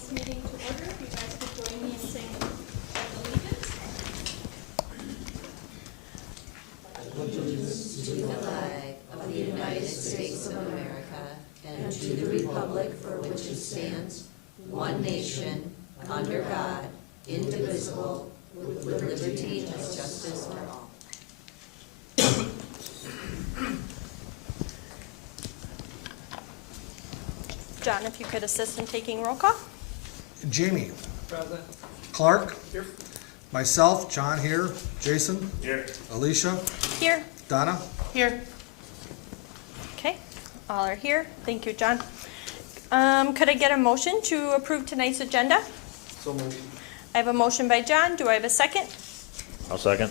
tonight's meeting to order. If you guys could join me in saying allegiance. To the flag of the United States of America and to the republic for which it stands, one nation, under God, indivisible, with liberty and justice for all. John, if you could assist in taking roll call. Jamie. Present. Clark. Here. Myself, John here. Jason. Here. Alicia. Here. Donna. Here. Okay, all are here. Thank you, John. Could I get a motion to approve tonight's agenda? So moved. I have a motion by John. Do I have a second? I'll second.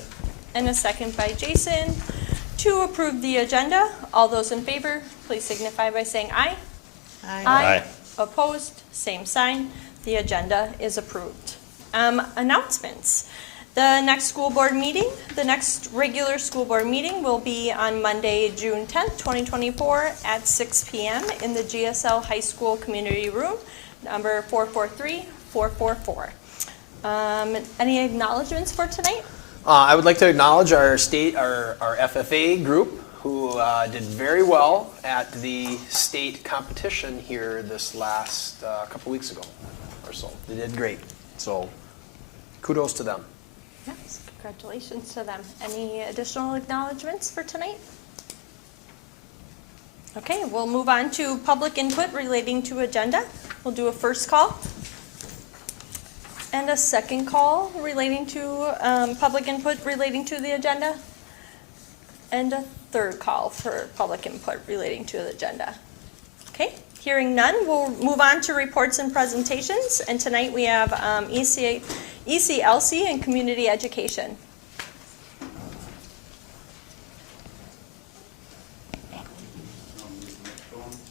And a second by Jason to approve the agenda. All those in favor, please signify by saying aye. Aye. Opposed, same sign. The agenda is approved. Announcements. The next school board meeting, the next regular school board meeting will be on Monday, June 10th, 2024 at 6 p.m. in the GSL High School Community Room, number 443-444. Any acknowledgements for tonight? I would like to acknowledge our FFA group who did very well at the state competition here this last couple weeks ago or so. They did great. So kudos to them. Yes, congratulations to them. Any additional acknowledgements for tonight? Okay, we'll move on to public input relating to agenda. We'll do a first call and a second call relating to public input relating to the agenda, and a third call for public input relating to the agenda. Okay, hearing none, we'll move on to reports and presentations. And tonight we have ECLC and community education.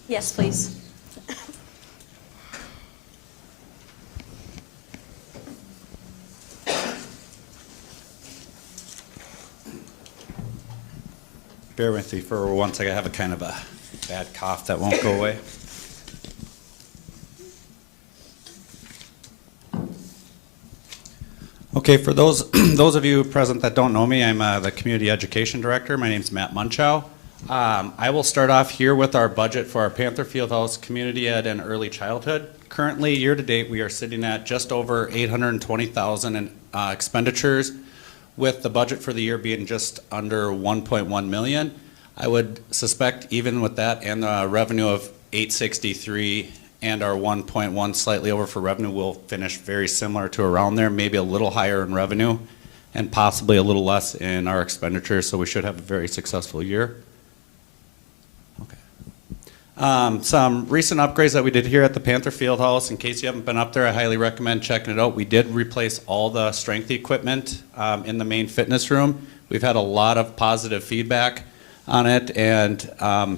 Yes, please. Bear with me for one second. I have a kind of a bad cough that won't go away. Okay, for those of you present that don't know me, I'm the Community Education Director. My name's Matt Munchow. I will start off here with our budget for our Panther Fieldhouse, Community Ed, and Early Childhood. Currently, year to date, we are sitting at just over $820,000 in expenditures, with the budget for the year being just under $1.1 million. I would suspect even with that and the revenue of $863 and our 1.1 slightly over for revenue, we'll finish very similar to around there, maybe a little higher in revenue and possibly a little less in our expenditures, so we should have a very successful year. Some recent upgrades that we did here at the Panther Fieldhouse. In case you haven't been up there, I highly recommend checking it out. We did replace all the strength equipment in the main fitness room. We've had a lot of positive feedback on it, and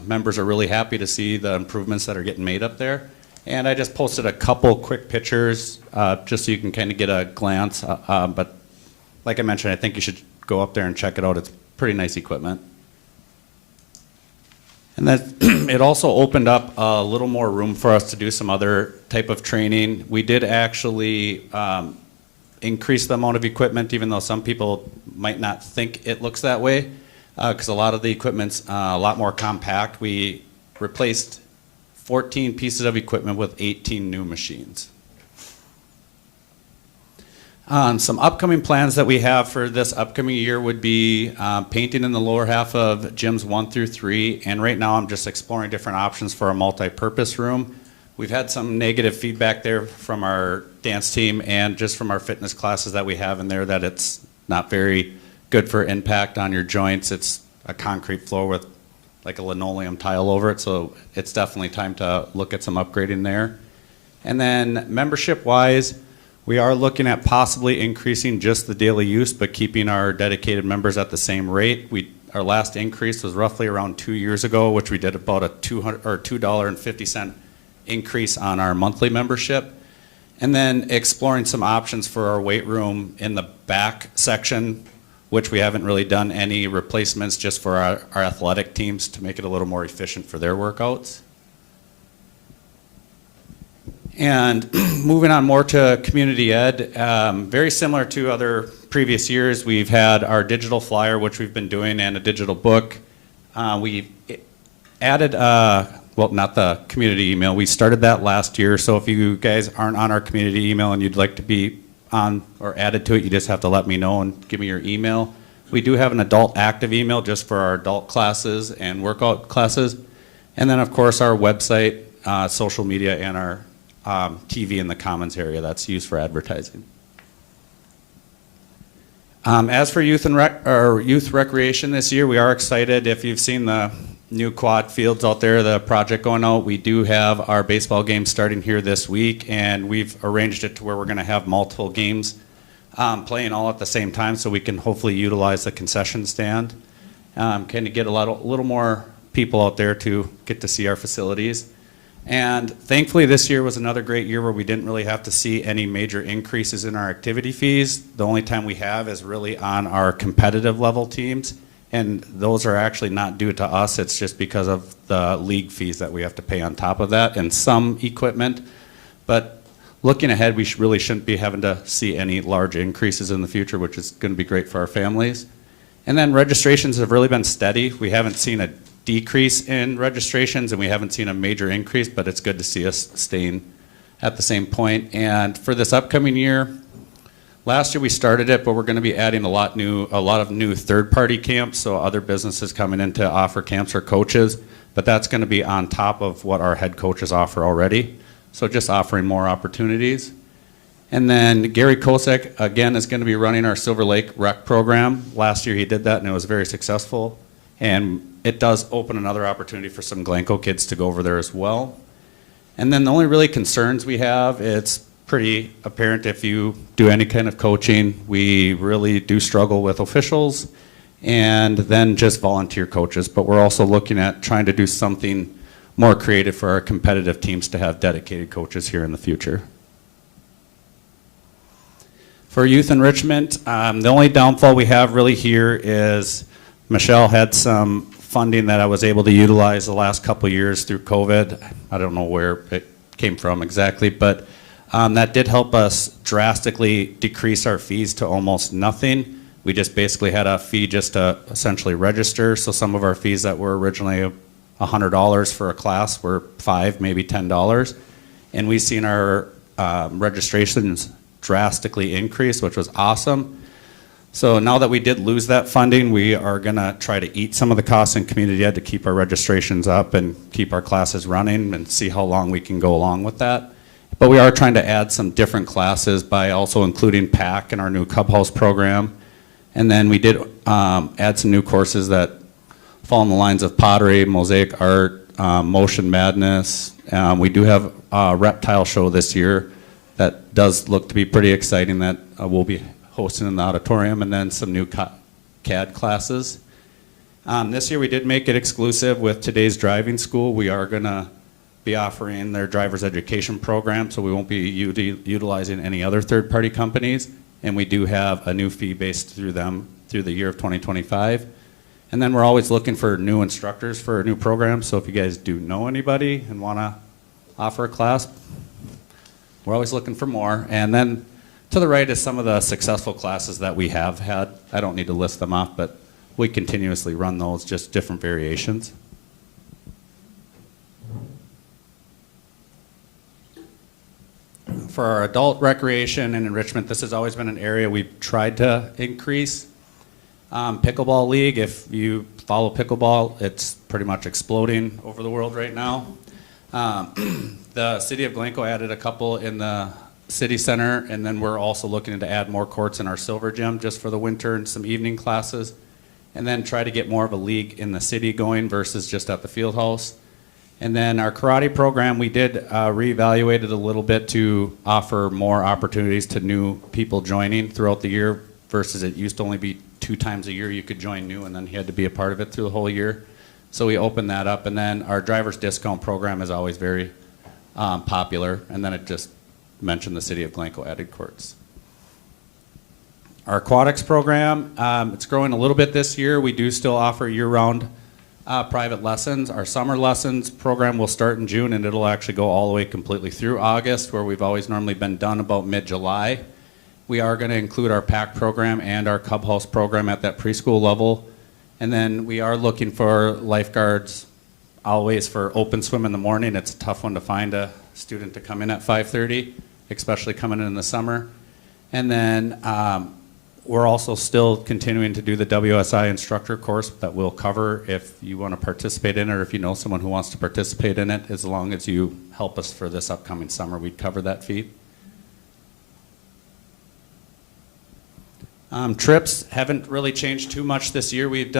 members are really happy to see the improvements that are getting made up there. And I just posted a couple quick pictures just so you can kind of get a glance. But like I mentioned, I think you should go up there and check it out. It's pretty nice equipment. And then it also opened up a little more room for us to do some other type of training. We did actually increase the amount of equipment, even though some people might not think it looks that way, because a lot of the equipment's a lot more compact. We replaced 14 pieces of equipment with 18 new machines. Some upcoming plans that we have for this upcoming year would be painting in the lower half of gyms 1 through 3, and right now I'm just exploring different options for a multi-purpose room. We've had some negative feedback there from our dance team and just from our fitness classes that we have in there that it's not very good for impact on your joints. It's a concrete floor with like a linoleum tile over it, so it's definitely time to look at some upgrading there. And then membership-wise, we are looking at possibly increasing just the daily use, but keeping our dedicated members at the same rate. Our last increase was roughly around 2 years ago, which we did about a $2.50 increase on our monthly membership. And then exploring some options for our weight room in the back section, which we haven't really done any replacements, just for our athletic teams to make it a little more efficient for their workouts. And moving on more to community ed, very similar to other previous years, we've had our digital flyer, which we've been doing, and a digital book. We added, well, not the community email. We started that last year, so if you guys aren't on our community email and you'd like to be on or added to it, you just have to let me know and give me your email. We do have an adult active email just for our adult classes and workout classes. And then, of course, our website, social media, and our TV in the commons area that's used for advertising. As for youth and youth recreation this year, we are excited. If you've seen the new quad fields out there, the project going out, we do have our baseball game starting here this week, and we've arranged it to where we're going to have multiple games playing all at the same time, so we can hopefully utilize the concession stand. Kind of get a little more people out there to get to see our facilities. And thankfully this year was another great year where we didn't really have to see any major increases in our activity fees. The only time we have is really on our competitive level teams, and those are actually not due to us. It's just because of the league fees that we have to pay on top of that and some equipment. But looking ahead, we really shouldn't be having to see any large increases in the future, which is going to be great for our families. And then registrations have really been steady. We haven't seen a decrease in registrations, and we haven't seen a major increase, but it's good to see us staying at the same point. And for this upcoming year, last year we started it, but we're going to be adding a lot of new third-party camps, so other businesses coming in to offer camps for coaches, but that's going to be on top of what our head coaches offer already, so just offering more opportunities. And then Gary Kosek, again, is going to be running our Silver Lake rec program. Last year he did that, and it was very successful. And it does open another opportunity for some Glencoe kids to go over there as well. And then the only really concerns we have, it's pretty apparent if you do any kind of coaching, we really do struggle with officials and then just volunteer coaches. But we're also looking at trying to do something more creative for our competitive teams to have dedicated coaches here in the future. For youth enrichment, the only downfall we have really here is Michelle had some funding that I was able to utilize the last couple of years through COVID. I don't know where it came from exactly, but that did help us drastically decrease our fees to almost nothing. We just basically had a fee just to essentially register. So some of our fees that were originally $100 for a class were $5, maybe $10. And we've seen our registrations drastically increase, which was awesome. So now that we did lose that funding, we are going to try to eat some of the costs in community ed to keep our registrations up and keep our classes running and see how long we can go along with that. But we are trying to add some different classes by also including PAC in our new Clubhouse program. And then we did add some new courses that fall in the lines of pottery, mosaic art, motion madness. We do have a reptile show this year that does look to be pretty exciting that we'll be hosting in the auditorium, and then some new CAD classes. This year we did make it exclusive with Today's Driving School. We are going to be offering their driver's education program, so we won't be utilizing any other third-party companies, and we do have a new fee based through them through the year of 2025. And then we're always looking for new instructors for new programs, so if you guys do know anybody and want to offer a class, we're always looking for more. And then to the right is some of the successful classes that we have had. I don't need to list them off, but we continuously run those, just different variations. For our adult recreation and enrichment, this has always been an area we've tried to increase. Pickleball league, if you follow pickleball, it's pretty much exploding over the world right now. The city of Glencoe added a couple in the city center, and then we're also looking to add more courts in our Silver Gym just for the winter and some evening classes, and then try to get more of a league in the city going versus just at the field house. And then our karate program, we did reevaluate it a little bit to offer more opportunities to new people joining throughout the year versus it used to only be 2 times a year you could join new, and then you had to be a part of it through the whole year. So we opened that up, and then our driver's discount program is always very popular, and then it just mentioned the city of Glencoe added courts. Our aquatics program, it's growing a little bit this year. We do still offer year-round private lessons. Our summer lessons program will start in June, and it'll actually go all the way completely through August, where we've always normally been done about mid-July. We are going to include our PAC program and our Cub House program at that preschool level. And then we are looking for lifeguards always for open swim in the morning. It's a tough one to find a student to come in at 5:30, especially coming in the summer. And then we're also still continuing to do the WSI instructor course that we'll cover if you want to participate in it, or if you know someone who wants to participate in it. As long as you help us for this upcoming summer, we'd cover that fee. Trips haven't really changed too much this year. We've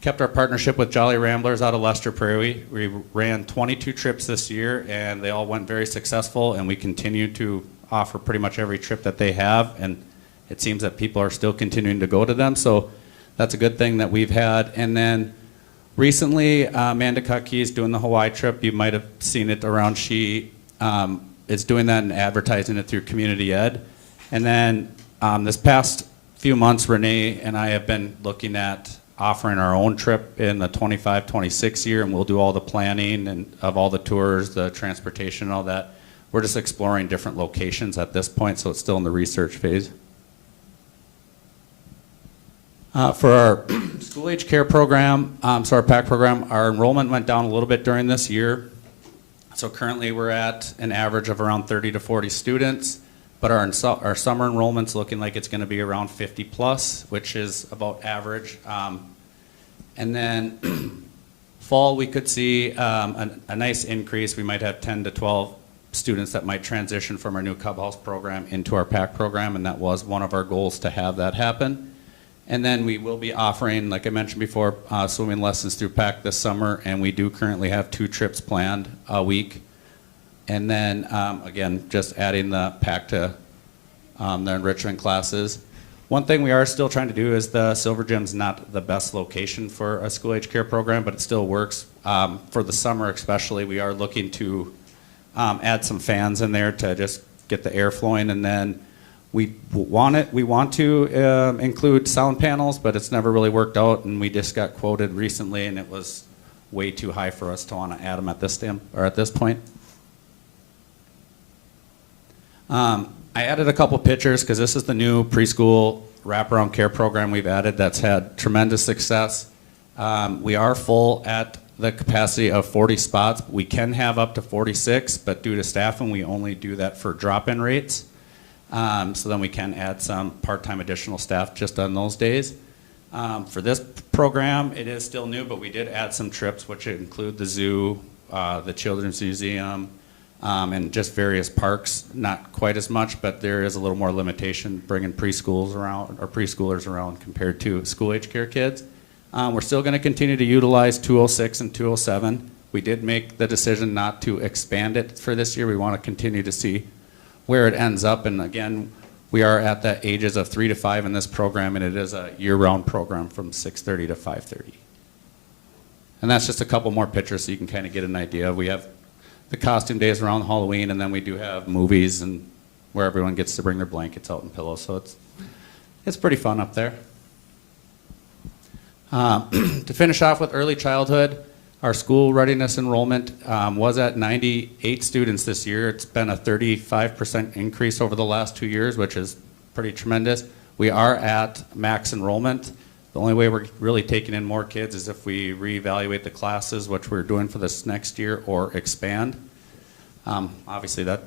kept our partnership with Jolly Ramblers out of Lester Prairie. We ran 22 trips this year, and they all went very successful, and we continue to offer pretty much every trip that they have, and it seems that people are still continuing to go to them, so that's a good thing that we've had. And then recently, Amanda Kutke is doing the Hawaii trip. You might have seen it around. She is doing that and advertising it through Community Ed. And then this past few months, Renee and I have been looking at offering our own trip in the 25-26 year, and we'll do all the planning and of all the tours, the transportation, and all that. We're just exploring different locations at this point, so it's still in the research phase. For our school age care program, so our PAC program, our enrollment went down a little bit during this year. So currently we're at an average of around 30 to 40 students. But our summer enrollment's looking like it's going to be around 50 plus, which is about average. And then fall, we could see a nice increase. We might have 10 to 12 students that might transition from our new Cub House program into our PAC program, and that was one of our goals to have that happen. And then we will be offering, like I mentioned before, swimming lessons through PAC this summer, and we do currently have 2 trips planned a week. And then, again, just adding the PAC to the enrichment classes. One thing we are still trying to do is the Silver Gym's not the best location for a school age care program, but it still works. For the summer especially, we are looking to add some fans in there to just get the air flowing. And then we want to include sound panels, but it's never really worked out. And we just got quoted recently, and it was way too high for us to want to add them at this point. I added a couple pictures because this is the new preschool wraparound care program we've added that's had tremendous success. We are full at the capacity of 40 spots. We can have up to 46, but due to staffing, we only do that for drop-in rates. So then we can add some part-time additional staff just on those days. For this program, it is still new, but we did add some trips, which include the zoo, the Children's Museum, and just various parks. Not quite as much, but there is a little more limitation bringing preschoolers around compared to school-age care kids. We're still going to continue to utilize 206 and 207. We did make the decision not to expand it for this year. We want to continue to see where it ends up. And again, we are at the ages of 3 to 5 in this program, and it is a year-round program from 6:30 to 5:30. And that's just a couple more pictures so you can kind of get an idea. We have the costume days around Halloween, and then we do have movies and where everyone gets to bring their blankets out and pillows. So it's pretty fun up there. To finish off with early childhood, our school readiness enrollment was at 98 students this year. It's been a 35% increase over the last 2 years, which is pretty tremendous. We are at max enrollment. The only way we're really taking in more kids is if we reevaluate the classes, which we're doing for this next year, or expand. Obviously, that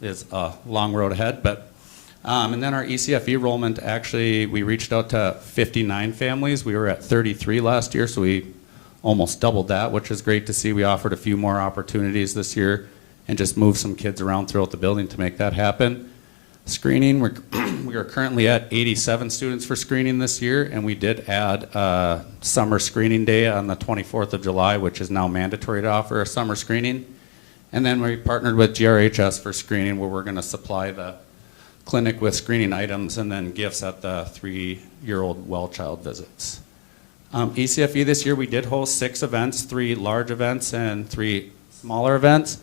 is a long road ahead, but and then our ECFE enrollment, actually, we reached out to 59 families. We were at 33 last year, so we almost doubled that, which is great to see. We offered a few more opportunities this year and just moved some kids around throughout the building to make that happen. Screening, we are currently at 87 students for screening this year, and we did add a summer screening day on the 24th of July, which is now mandatory to offer a summer screening. And then we partnered with GRHS for screening, where we're going to supply the clinic with screening items and then gifts at the 3-year-old well child visits. ECFE this year, we did host 6 events, 3 large events and 3 smaller events.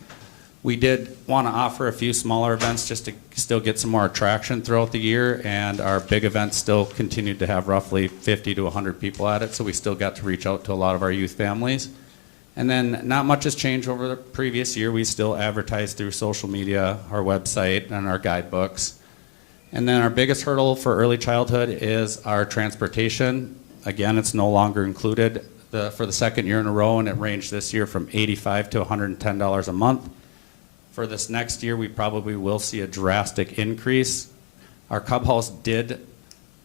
We did want to offer a few smaller events just to still get some more attraction throughout the year, and our big events still continued to have roughly 50 to 100 people at it, so we still got to reach out to a lot of our youth families. And then not much has changed over the previous year. We still advertise through social media, our website, and our guidebooks. And then our biggest hurdle for early childhood is our transportation. Again, it's no longer included for the second year in a row, and it ranged this year from $85 to $110 a month. For this next year, we probably will see a drastic increase. Our Cub House did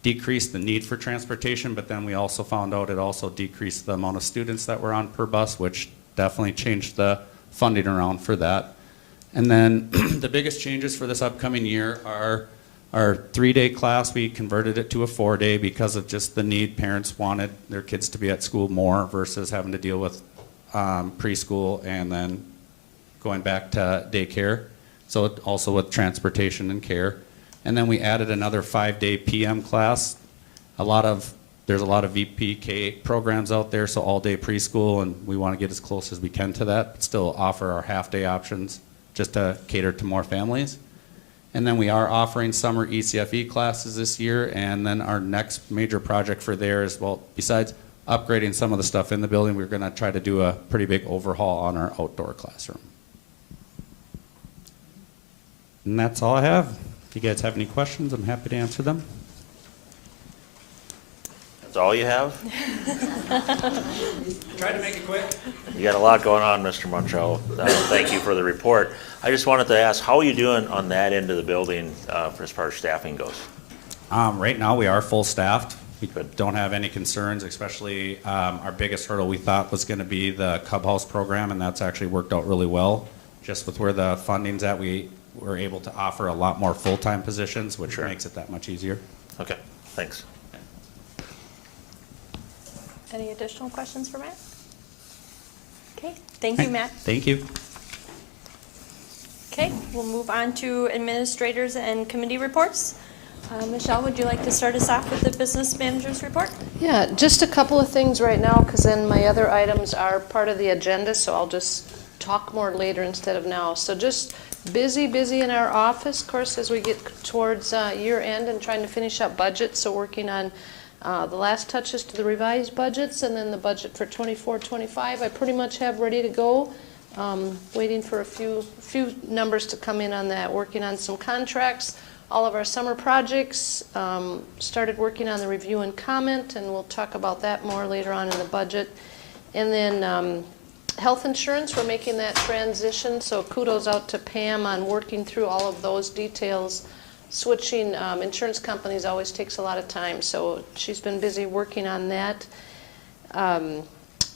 decrease the need for transportation, but then we also found out it also decreased the amount of students that were on per bus, which definitely changed the funding around for that. And then the biggest changes for this upcoming year are our 3-day class. We converted it to a 4-day because of just the need. Parents wanted their kids to be at school more versus having to deal with preschool and then going back to daycare, so also with transportation and care. And then we added another 5-day PM class. There's a lot of VPK programs out there, so all-day preschool, and we want to get as close as we can to that, but still offer our half-day options just to cater to more families. And then we are offering summer ECFE classes this year, and then our next major project for there is, well, besides upgrading some of the stuff in the building, we're going to try to do a pretty big overhaul on our outdoor classroom. And that's all I have. If you guys have any questions, I'm happy to answer them. That's all you have? Try to make it quick. You got a lot going on, Mr. Montrell. Thank you for the report. I just wanted to ask, how are you doing on that end of the building as far as staffing goes? Right now, we are full staffed. We don't have any concerns, especially our biggest hurdle we thought was going to be the Cub House program, and that's actually worked out really well. Just with where the funding's at, we're able to offer a lot more full-time positions, which makes it that much easier. Okay, thanks. Any additional questions for Matt? Okay, thank you, Matt. Thank you. Okay, we'll move on to administrators and committee reports. Michelle, would you like to start us off with the business manager's report? Yeah, just a couple of things right now, because then my other items are part of the agenda, so I'll just talk more later instead of now. So just busy in our office, of course, as we get towards year end and trying to finish up budgets. So working on the last touches to the revised budgets, and then the budget for 24-25 I pretty much have ready to go. Waiting for a few numbers to come in on that. Working on some contracts. All of our summer projects, started working on the review and comment, and we'll talk about that more later on in the budget. And then health insurance, we're making that transition, so kudos out to Pam on working through all of those details. Switching insurance companies always takes a lot of time, so she's been busy working on that.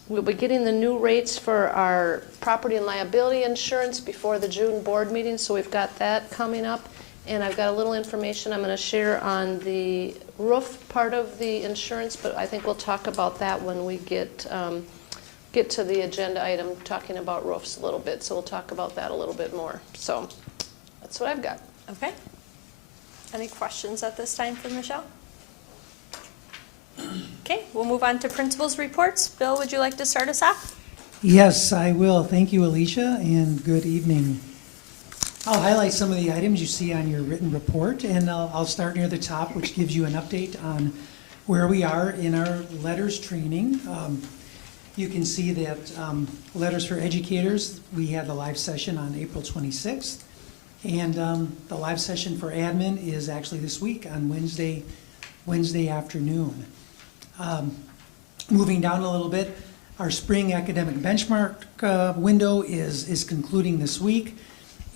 We'll be getting the new rates for our property and liability insurance before the June board meeting, so we've got that coming up. And I've got a little information I'm going to share on the roof part of the insurance, but I think we'll talk about that when we get to the agenda item talking about roofs a little bit. So we'll talk about that a little bit more. So that's what I've got. Okay. Any questions at this time for Michelle? Okay, we'll move on to principals' reports. Bill, would you like to start us off? Yes, I will. Thank you, Alicia, and good evening. I'll highlight some of the items you see on your written report, and I'll start near the top, which gives you an update on where we are in our letters training. You can see that letters for educators, we had the live session on April 26th, and the live session for admin is actually this week on Wednesday afternoon. Moving down a little bit, our spring academic benchmark window is concluding this week.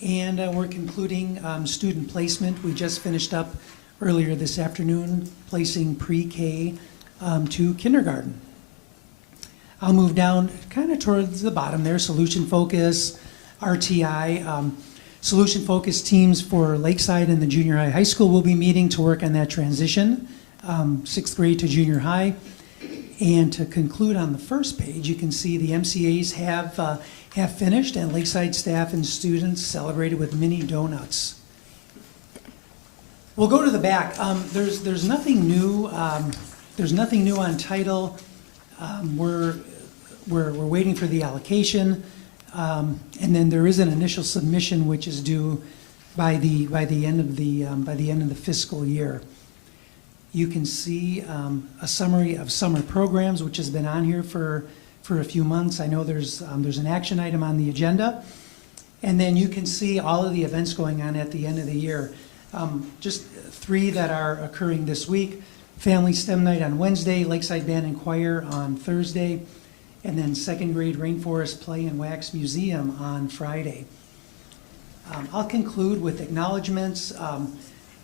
And we're concluding student placement. We just finished up earlier this afternoon placing pre-K to kindergarten. I'll move down kind of towards the bottom there, solution focus, RTI. Solution focus teams for Lakeside and the junior high school will be meeting to work on that transition, 6th grade to junior high. And to conclude on the first page, you can see the MCAs have finished, and Lakeside staff and students celebrated with mini donuts. We'll go to the back. There's nothing new. There's nothing new on title. We're waiting for the allocation. And then there is an initial submission which is due by the end of the fiscal year. You can see a summary of summer programs, which has been on here for a few months. I know there's an action item on the agenda. And then you can see all of the events going on at the end of the year. Just 3 that are occurring this week. Family STEM Night on Wednesday, Lakeside Band and Choir on Thursday, and then second grade Rainforest Play and Wax Museum on Friday. I'll conclude with acknowledgements.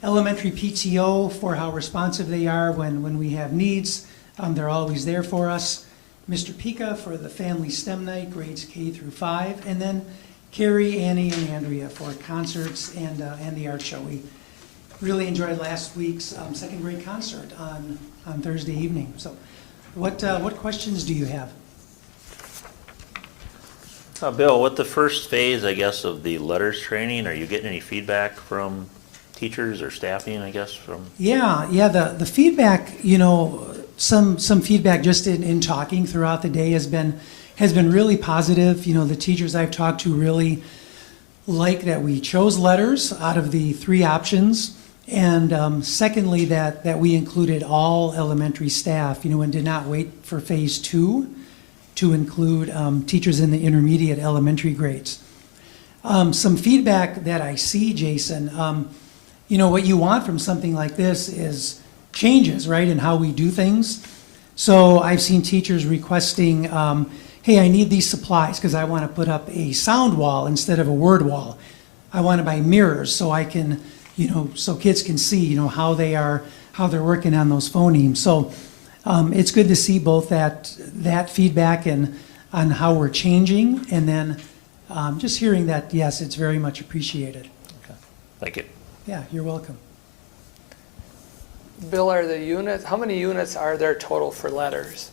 Elementary PTO for how responsive they are when we have needs. They're always there for us. Mr. Pika for the Family STEM Night, grades K through 5, and then Carrie, Annie, and Andrea for concerts and the art show. We really enjoyed last week's second grade concert on Thursday evening. So what questions do you have? Bill, with the first phase, I guess, of the letters training, are you getting any feedback from teachers or staffing, I guess, from? Yeah, the feedback, some feedback just in talking throughout the day has been really positive. The teachers I've talked to really like that we chose letters out of the 3 options. And secondly, that we included all elementary staff, and did not wait for phase 2 to include teachers in the intermediate elementary grades. Some feedback that I see, Jason, what you want from something like this is changes, right, in how we do things. So I've seen teachers requesting, hey, I need these supplies because I want to put up a sound wall instead of a word wall. I want to buy mirrors so I can, so kids can see, how they're working on those phonemes. So it's good to see both that feedback and on how we're changing, and then just hearing that, yes, it's very much appreciated. Okay. Thank you. Yeah, you're welcome. Bill, are the units, how many units are there total for letters?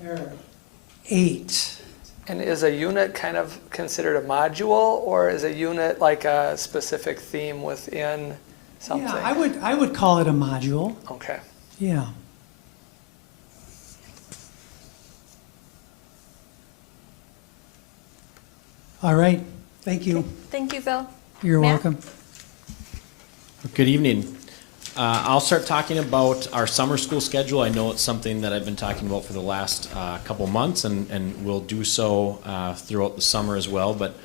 There are 8. And is a unit kind of considered a module, or is a unit like a specific theme within something? Yeah, I would call it a module. Okay. Yeah. All right. Thank you. Thank you, Bill. You're Matt? welcome. Good evening. I'll start talking about our summer school schedule. I know it's something that I've been talking about for the last couple months, and will do so throughout the summer as well. But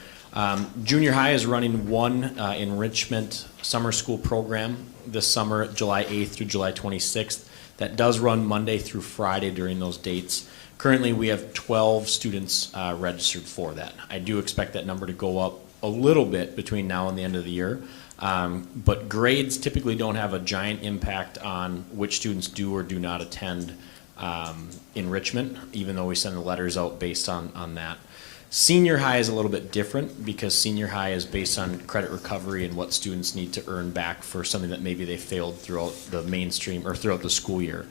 junior high is running one enrichment summer school program this summer, July 8th through July 26th. That does run Monday through Friday during those dates. Currently, we have 12 students registered for that. I do expect that number to go up a little bit between now and the end of the year. But grades typically don't have a giant impact on which students do or do not attend enrichment, even though we send the letters out based on that. Senior high is a little bit different because senior high is based on credit recovery and what students need to earn back for something that maybe they failed throughout the mainstream or throughout the school year.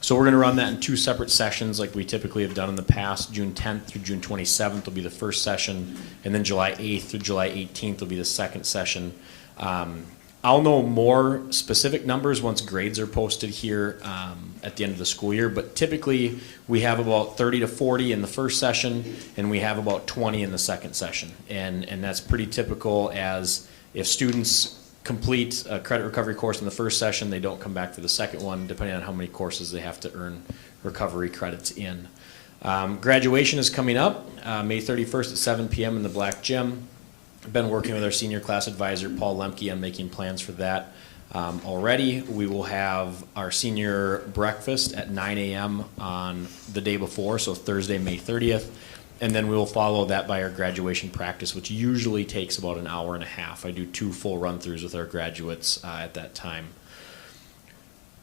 So we're going to run that in 2 separate sessions like we typically have done in the past. June 10th through June 27th will be the first session, and then July 8th through July 18th will be the second session. I'll know more specific numbers once grades are posted here at the end of the school year, but typically we have about 30 to 40 in the first session, and we have about 20 in the second session. And that's pretty typical, as if students complete a credit recovery course in the first session, they don't come back for the second one, depending on how many courses they have to earn recovery credits in. Graduation is coming up, May 31st at 7 p.m. in the Black Gym. I've been working with our senior class advisor, Paul Lemke, on making plans for that already. We will have our senior breakfast at 9 a.m. on the day before, so Thursday, May 30th. And then we will follow that by our graduation practice, which usually takes about an hour and a half. I do 2 full run-throughs with our graduates at that time.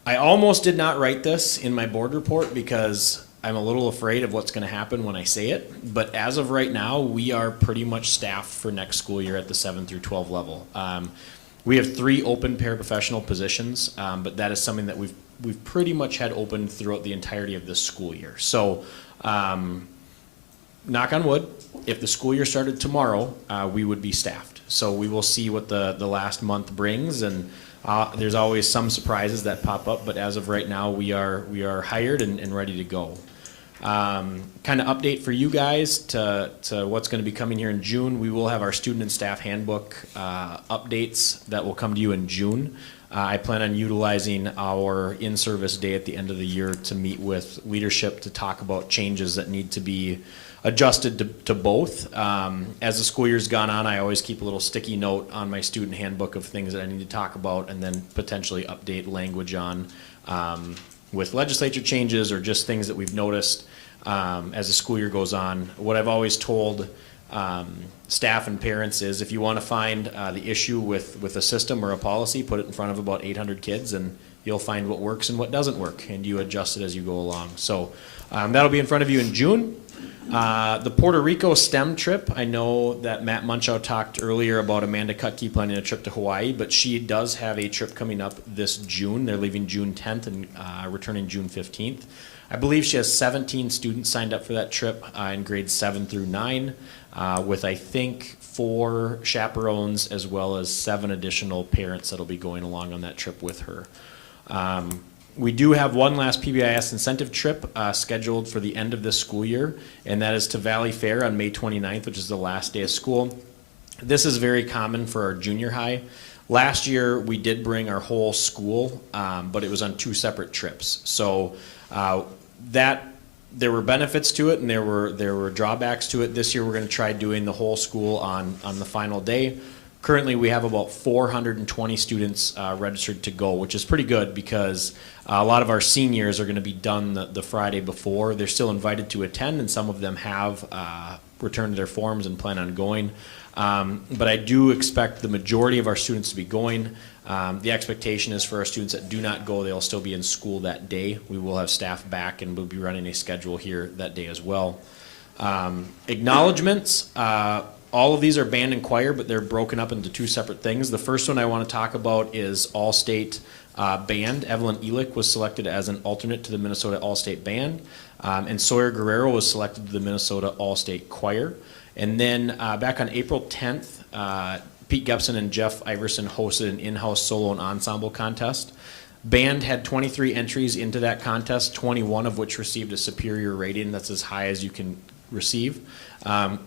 I almost did not write this in my board report because I'm a little afraid of what's going to happen when I say it. But as of right now, we are pretty much staffed for next school year at the 7 through 12 level. We have 3 open paraprofessional positions, but that is something that we've pretty much had open throughout the entirety of this school year. So, knock on wood, if the school year started tomorrow, we would be staffed. So we will see what the last month brings, and there's always some surprises that pop up, but as of right now, we are hired and ready to go. Kind of update for you guys to what's going to be coming here in June. We will have our student and staff handbook updates that will come to you in June. I plan on utilizing our in-service day at the end of the year to meet with leadership to talk about changes that need to be adjusted to both. As the school year's gone on, I always keep a little sticky note on my student handbook of things that I need to talk about and then potentially update language on with legislature changes or just things that we've noticed as the school year goes on. What I've always told staff and parents is if you want to find the issue with a system or a policy, put it in front of about 800 kids and you'll find what works and what doesn't work, and you adjust it as you go along. So that'll be in front of you in June. The Puerto Rico STEM trip, I know that Matt Munchow talked earlier about Amanda Kutke planning a trip to Hawaii, but she does have a trip coming up this June. They're leaving June 10th and returning June 15th. I believe she has 17 students signed up for that trip in grades 7 through 9, with I think 4 chaperones as well as 7 additional parents that'll be going along on that trip with her. We do have one last PBIS incentive trip scheduled for the end of this school year, and that is to Valley Fair on May 29th, which is the last day of school. This is very common for our junior high. Last year, we did bring our whole school, but it was on 2 separate trips. So there were benefits to it and there were drawbacks to it. This year, we're going to try doing the whole school on the final day. Currently, we have about 420 students registered to go, which is pretty good because a lot of our seniors are going to be done the Friday before. They're still invited to attend, and some of them have returned their forms and plan on going. But I do expect the majority of our students to be going. The expectation is for our students that do not go, they'll still be in school that day. We will have staff back, and we'll be running a schedule here that day as well. Acknowledgements. All of these are band and choir, but they're broken up into 2 separate things. The first one I want to talk about is All-State Band. Evelyn Elick was selected as an alternate to the Minnesota All-State Band, and Sawyer Guerrero was selected to the Minnesota All-State Choir. And then back on April 10th, Pete Gepson and Jeff Iverson hosted an in-house solo and ensemble contest. Band had 23 entries into that contest, 21 of which received a superior rating. That's as high as you can receive.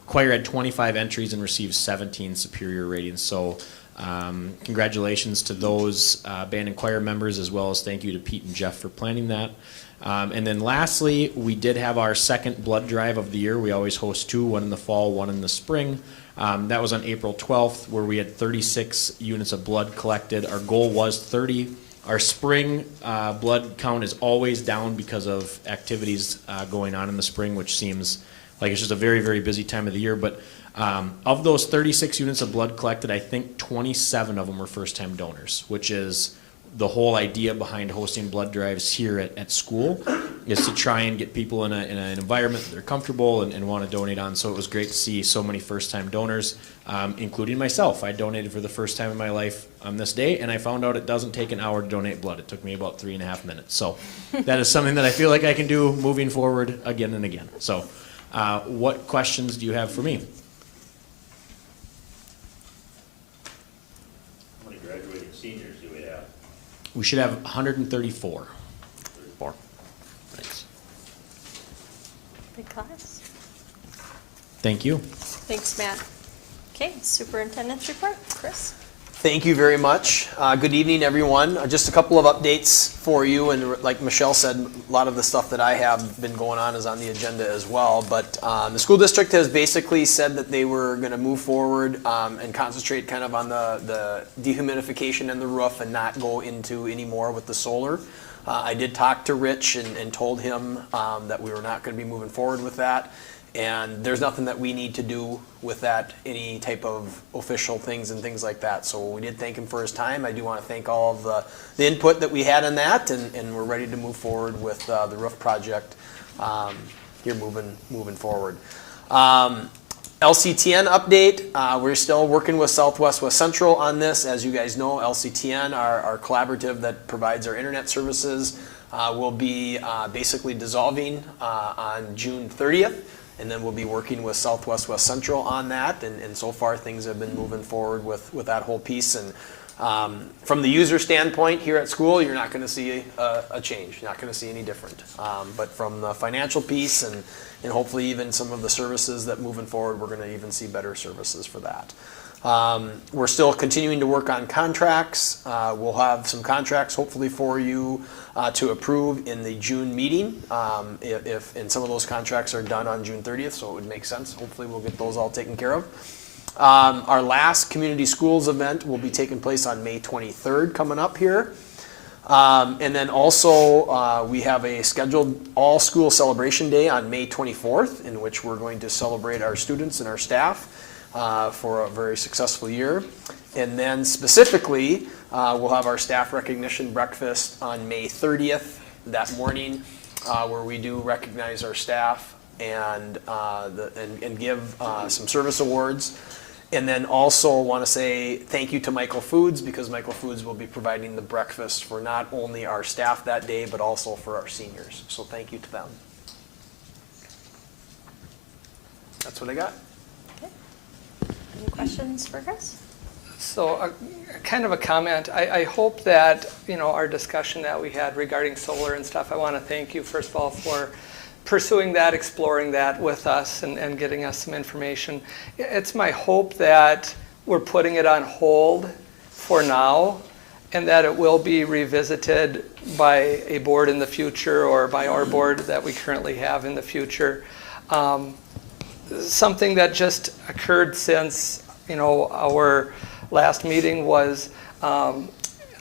Choir had 25 entries and received 17 superior ratings. So congratulations to those band and choir members, as well as thank you to Pete and Jeff for planning that. And then lastly, we did have our second blood drive of the year. We always host 2, one in the fall, one in the spring. That was on April 12th, where we had 36 units of blood collected. Our goal was 30. Our spring blood count is always down because of activities going on in the spring, which seems like it's just a very, very busy time of the year. But of those 36 units of blood collected, I think 27 of them were first-time donors, which is the whole idea behind hosting blood drives here at school, is to try and get people in an environment that they're comfortable and want to donate on. So it was great to see so many first-time donors, including myself. I donated for the first time in my life on this day, and I found out it doesn't take an hour to donate blood. It took me about 3.5 minutes. So that is something that I feel like I can do moving forward again and again. So what questions do you have for me? How many graduating seniors do we have? We should have 134. 34. Thanks. Big class. Thank you. Thanks, Matt. Okay, superintendent's report. Chris? Thank you very much. Good evening, everyone. Just a couple of updates for you, and like Michelle said, a lot of the stuff that I have been going on is on the agenda as well. But the school district has basically said that they were going to move forward and concentrate kind of on the dehumidification and the roof and not go into any more with the solar. I did talk to Rich and told him that we were not going to be moving forward with that. And there's nothing that we need to do with that, any type of official things and things like that. So we did thank him for his time. I do want to thank all of the input that we had in that, and we're ready to move forward with the roof project here moving forward. LCTN update, we're still working with Southwest West Central on this. As you guys know, LCTN, our collaborative that provides our internet services, will be basically dissolving on June 30th. And then we'll be working with Southwest West Central on that, and so far things have been moving forward with that whole piece. And From the user standpoint here at school, you're not going to see a change. You're not going to see any different. But from the financial piece and hopefully even some of the services that moving forward, we're going to even see better services for that. We're still continuing to work on contracts. We'll have some contracts hopefully for you to approve in the June meeting. And some of those contracts are done on June 30th, so it would make sense. Hopefully we'll get those all taken care of. Our last community schools event will be taking place on May 23rd coming up here. And then also we have a scheduled all school celebration day on May 24th in which we're going to celebrate our students and our staff for a very successful year. And then specifically we'll have our staff recognition breakfast on May 30th that morning where we do recognize our staff and give some service awards. And then also want to say thank you to Michael Foods because Michael Foods will be providing the breakfast for not only our staff that day, but also for our seniors. So thank you to them. That's what I got. Okay. Any questions for Chris? So kind of a comment. I hope that, our discussion that we had regarding solar and stuff, I want to thank you, first of all, for pursuing that, exploring that with us and getting us some information. It's my hope that we're putting it on hold for now and that it will be revisited by a board in the future or by our board that we currently have in the future. Something that just occurred since, our last meeting was, I'll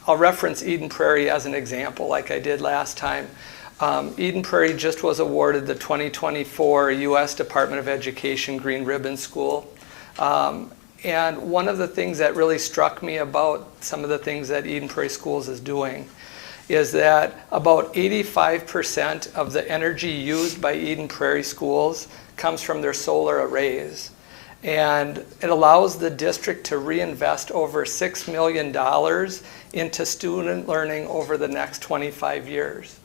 reference Eden Prairie as an example like I did last time. Eden Prairie just was awarded the 2024 U.S. Department of Education Green Ribbon School. And one of the things that really struck me about some of the things that Eden Prairie Schools is doing is that about 85% of the energy used by Eden Prairie Schools comes from their solar arrays. And it allows the district to reinvest over $6 million into student learning over the next 25 years.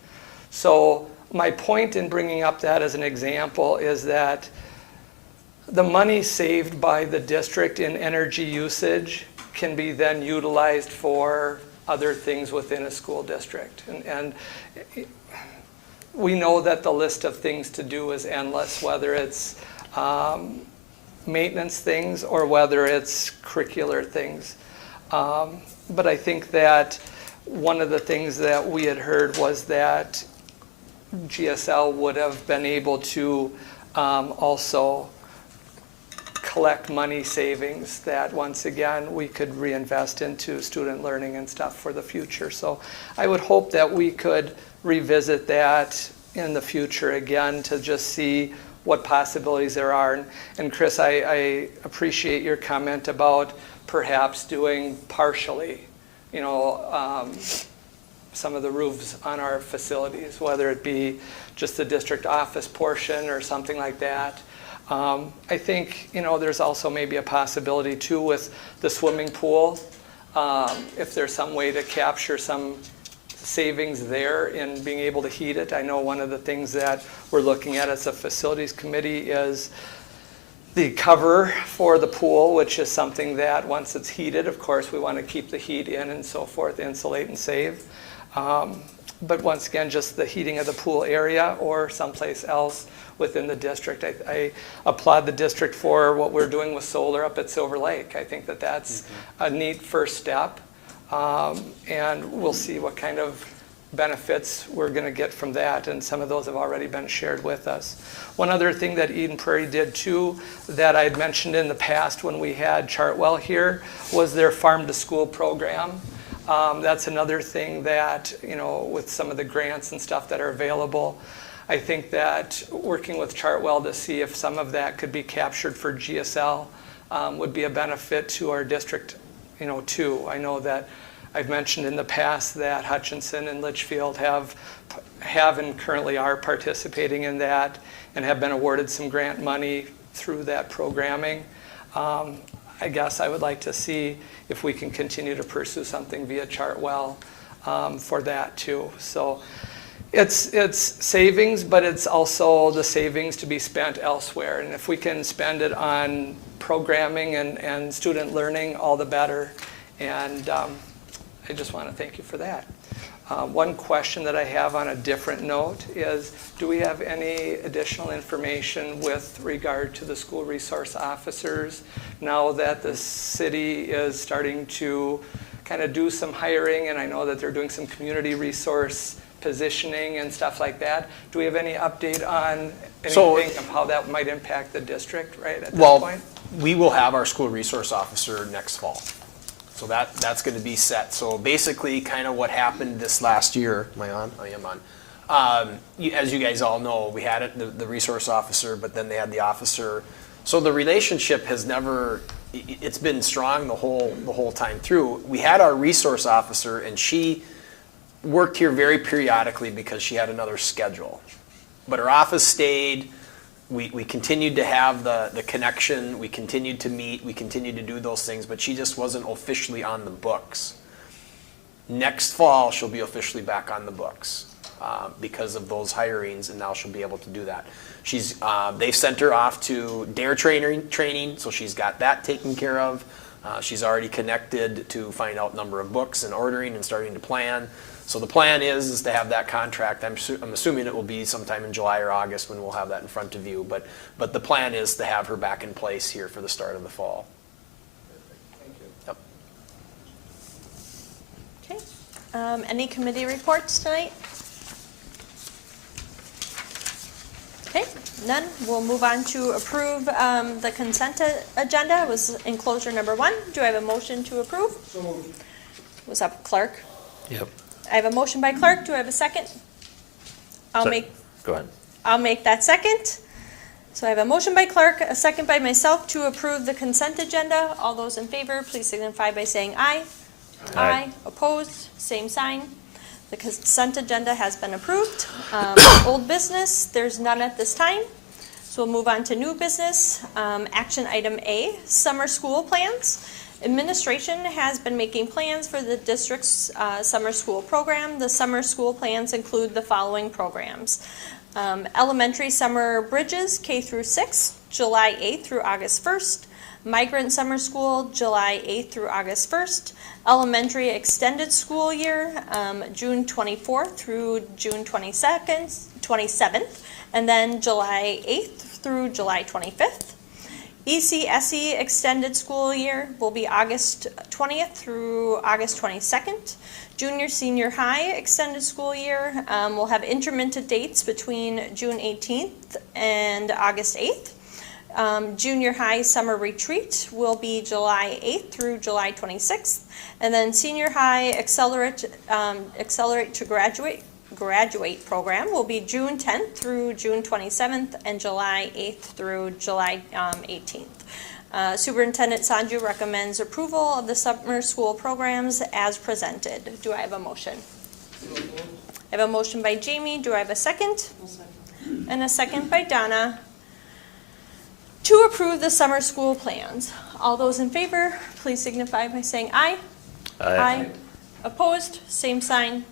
So my point in bringing up that as an example is that the money saved by the district in energy usage can be then utilized for other things within a school district. And we know that the list of things to do is endless, whether it's maintenance things or whether it's curricular things. But I think that one of the things that we had heard was that GSL would have been able to also collect money savings that once again we could reinvest into student learning and stuff for the future. So I would hope that we could revisit that in the future again to just see what possibilities there are. And Chris, I appreciate your comment about perhaps doing partially, some of the roofs on our facilities, whether it be just the district office portion or something like that. I think, there's also maybe a possibility too with the swimming pool, if there's some way to capture some savings there in being able to heat it. I know one of the things that we're looking at as a facilities committee is the cover for the pool, which is something that once it's heated, of course, we want to keep the heat in and so forth, insulate and save. But once again, just the heating of the pool area or someplace else within the district. I applaud the district for what we're doing with solar up at Silver Lake. I think that that's a neat first step. And we'll see what kind of benefits we're going to get from that, and some of those have already been shared with us. One other thing that Eden Prairie did too that I had mentioned in the past when we had Chartwell here was their farm to school program. That's another thing that, with some of the grants and stuff that are available, I think that working with Chartwell to see if some of that could be captured for GSL would be a benefit to our district, too. I know that I've mentioned in the past that Hutchinson and Litchfield have and currently are participating in that and have been awarded some grant money through that programming. I guess I would like to see if we can continue to pursue something via Chartwell for that too. So it's savings, but it's also the savings to be spent elsewhere. And if we can spend it on programming and student learning, all the better. And I just want to thank you for that. One question that I have on a different note is, do we have any additional information with regard to the school resource officers now that the city is starting to kind of do some hiring, and I know that they're doing some community resource positioning and stuff like that? Do we have any update on anything of how that might impact the district right at this point? We will have our school resource officer next fall. So that's going to be set. So basically, kind of what happened this last year. Am I on? I am on. As you guys all know, we had the resource officer, but then they had the officer. So the relationship has never. It's been strong the whole time through. We had our resource officer, and she worked here very periodically because she had another schedule. But her office stayed. We continued to have the connection, we continued to meet, we continued to do those things, but she just wasn't officially on the books. Next fall, she'll be officially back on the books because of those hirings, and now she'll be able to do that. They've sent her off to DARE training, so she's got that taken care of. She's already connected to find out number of books and ordering and starting to plan. So the plan is to have that contract. I'm assuming it will be sometime in July or August when we'll have that in front of you. But the plan is to have her back in place here for the start of the fall. Thank you. Yep. Okay. Any committee reports tonight? Okay, none. We'll move on to approve the consent agenda. It was enclosure number 1. Do I have a motion to approve? So moved. Was that Clark? Yep. I have a motion by Clark. Do I have a second? Go ahead. I'll make that second. So I have a motion by Clark, a second by myself to approve the consent agenda. All those in favor, please signify by saying aye. Aye. Opposed, same sign. The consent agenda has been approved. Old business, there's none at this time. So we'll move on to new business. Action item A, summer school plans. Administration has been making plans for the district's summer school program. The summer school plans include the following programs. Elementary summer bridges, K through 6, July 8th through August 1st. Migrant summer school, July 8th through August 1st. Elementary extended school year, June 24th through June 27th. And then July 8th through July 25th. ECSE extended school year will be August 20th through August 22nd. Junior senior high extended school year will have intermittent dates between June 18th and August 8th. Junior high summer retreat will be July 8th through July 26th. And then senior high accelerate to graduate program will be June 10th through June 27th and July 8th through July 18th. Superintendent Sanju recommends approval of the summer school programs as presented. Do I have a motion? I have a motion by Jamie. Do I have a second? And a second by Donna to approve the summer school plans. All those in favor, please signify by saying aye. Aye. Opposed, same sign.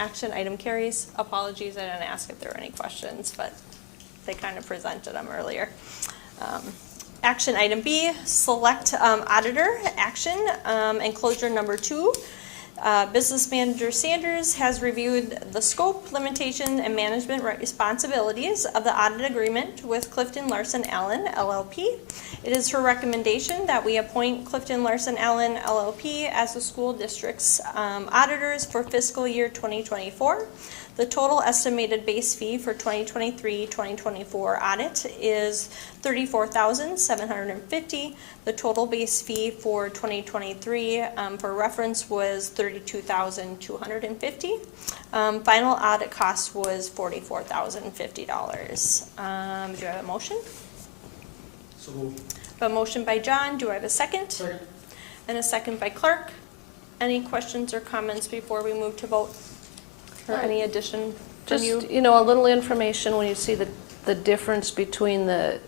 Action item carries. Apologies, I didn't ask if there were any questions, but they kind of presented them earlier. Action item B, select auditor action, enclosure number 2. Business Manager Sanders has reviewed the scope, limitation, and management responsibilities of the audit agreement with Clifton Larson Allen LLP. It is her recommendation that we appoint Clifton Larson Allen LLP as the school district's auditors for fiscal year 2024. The total estimated base fee for 2023-2024 audit is $34,750. The total base fee for 2023, for reference, was $32,250. Final audit cost was $44,050. Do I have a motion? So moved. A motion by John. Do I have a second? Second. And a second by Clark. Any questions or comments before we move to vote? Or any addition from you? Just, a little information when you see the difference between the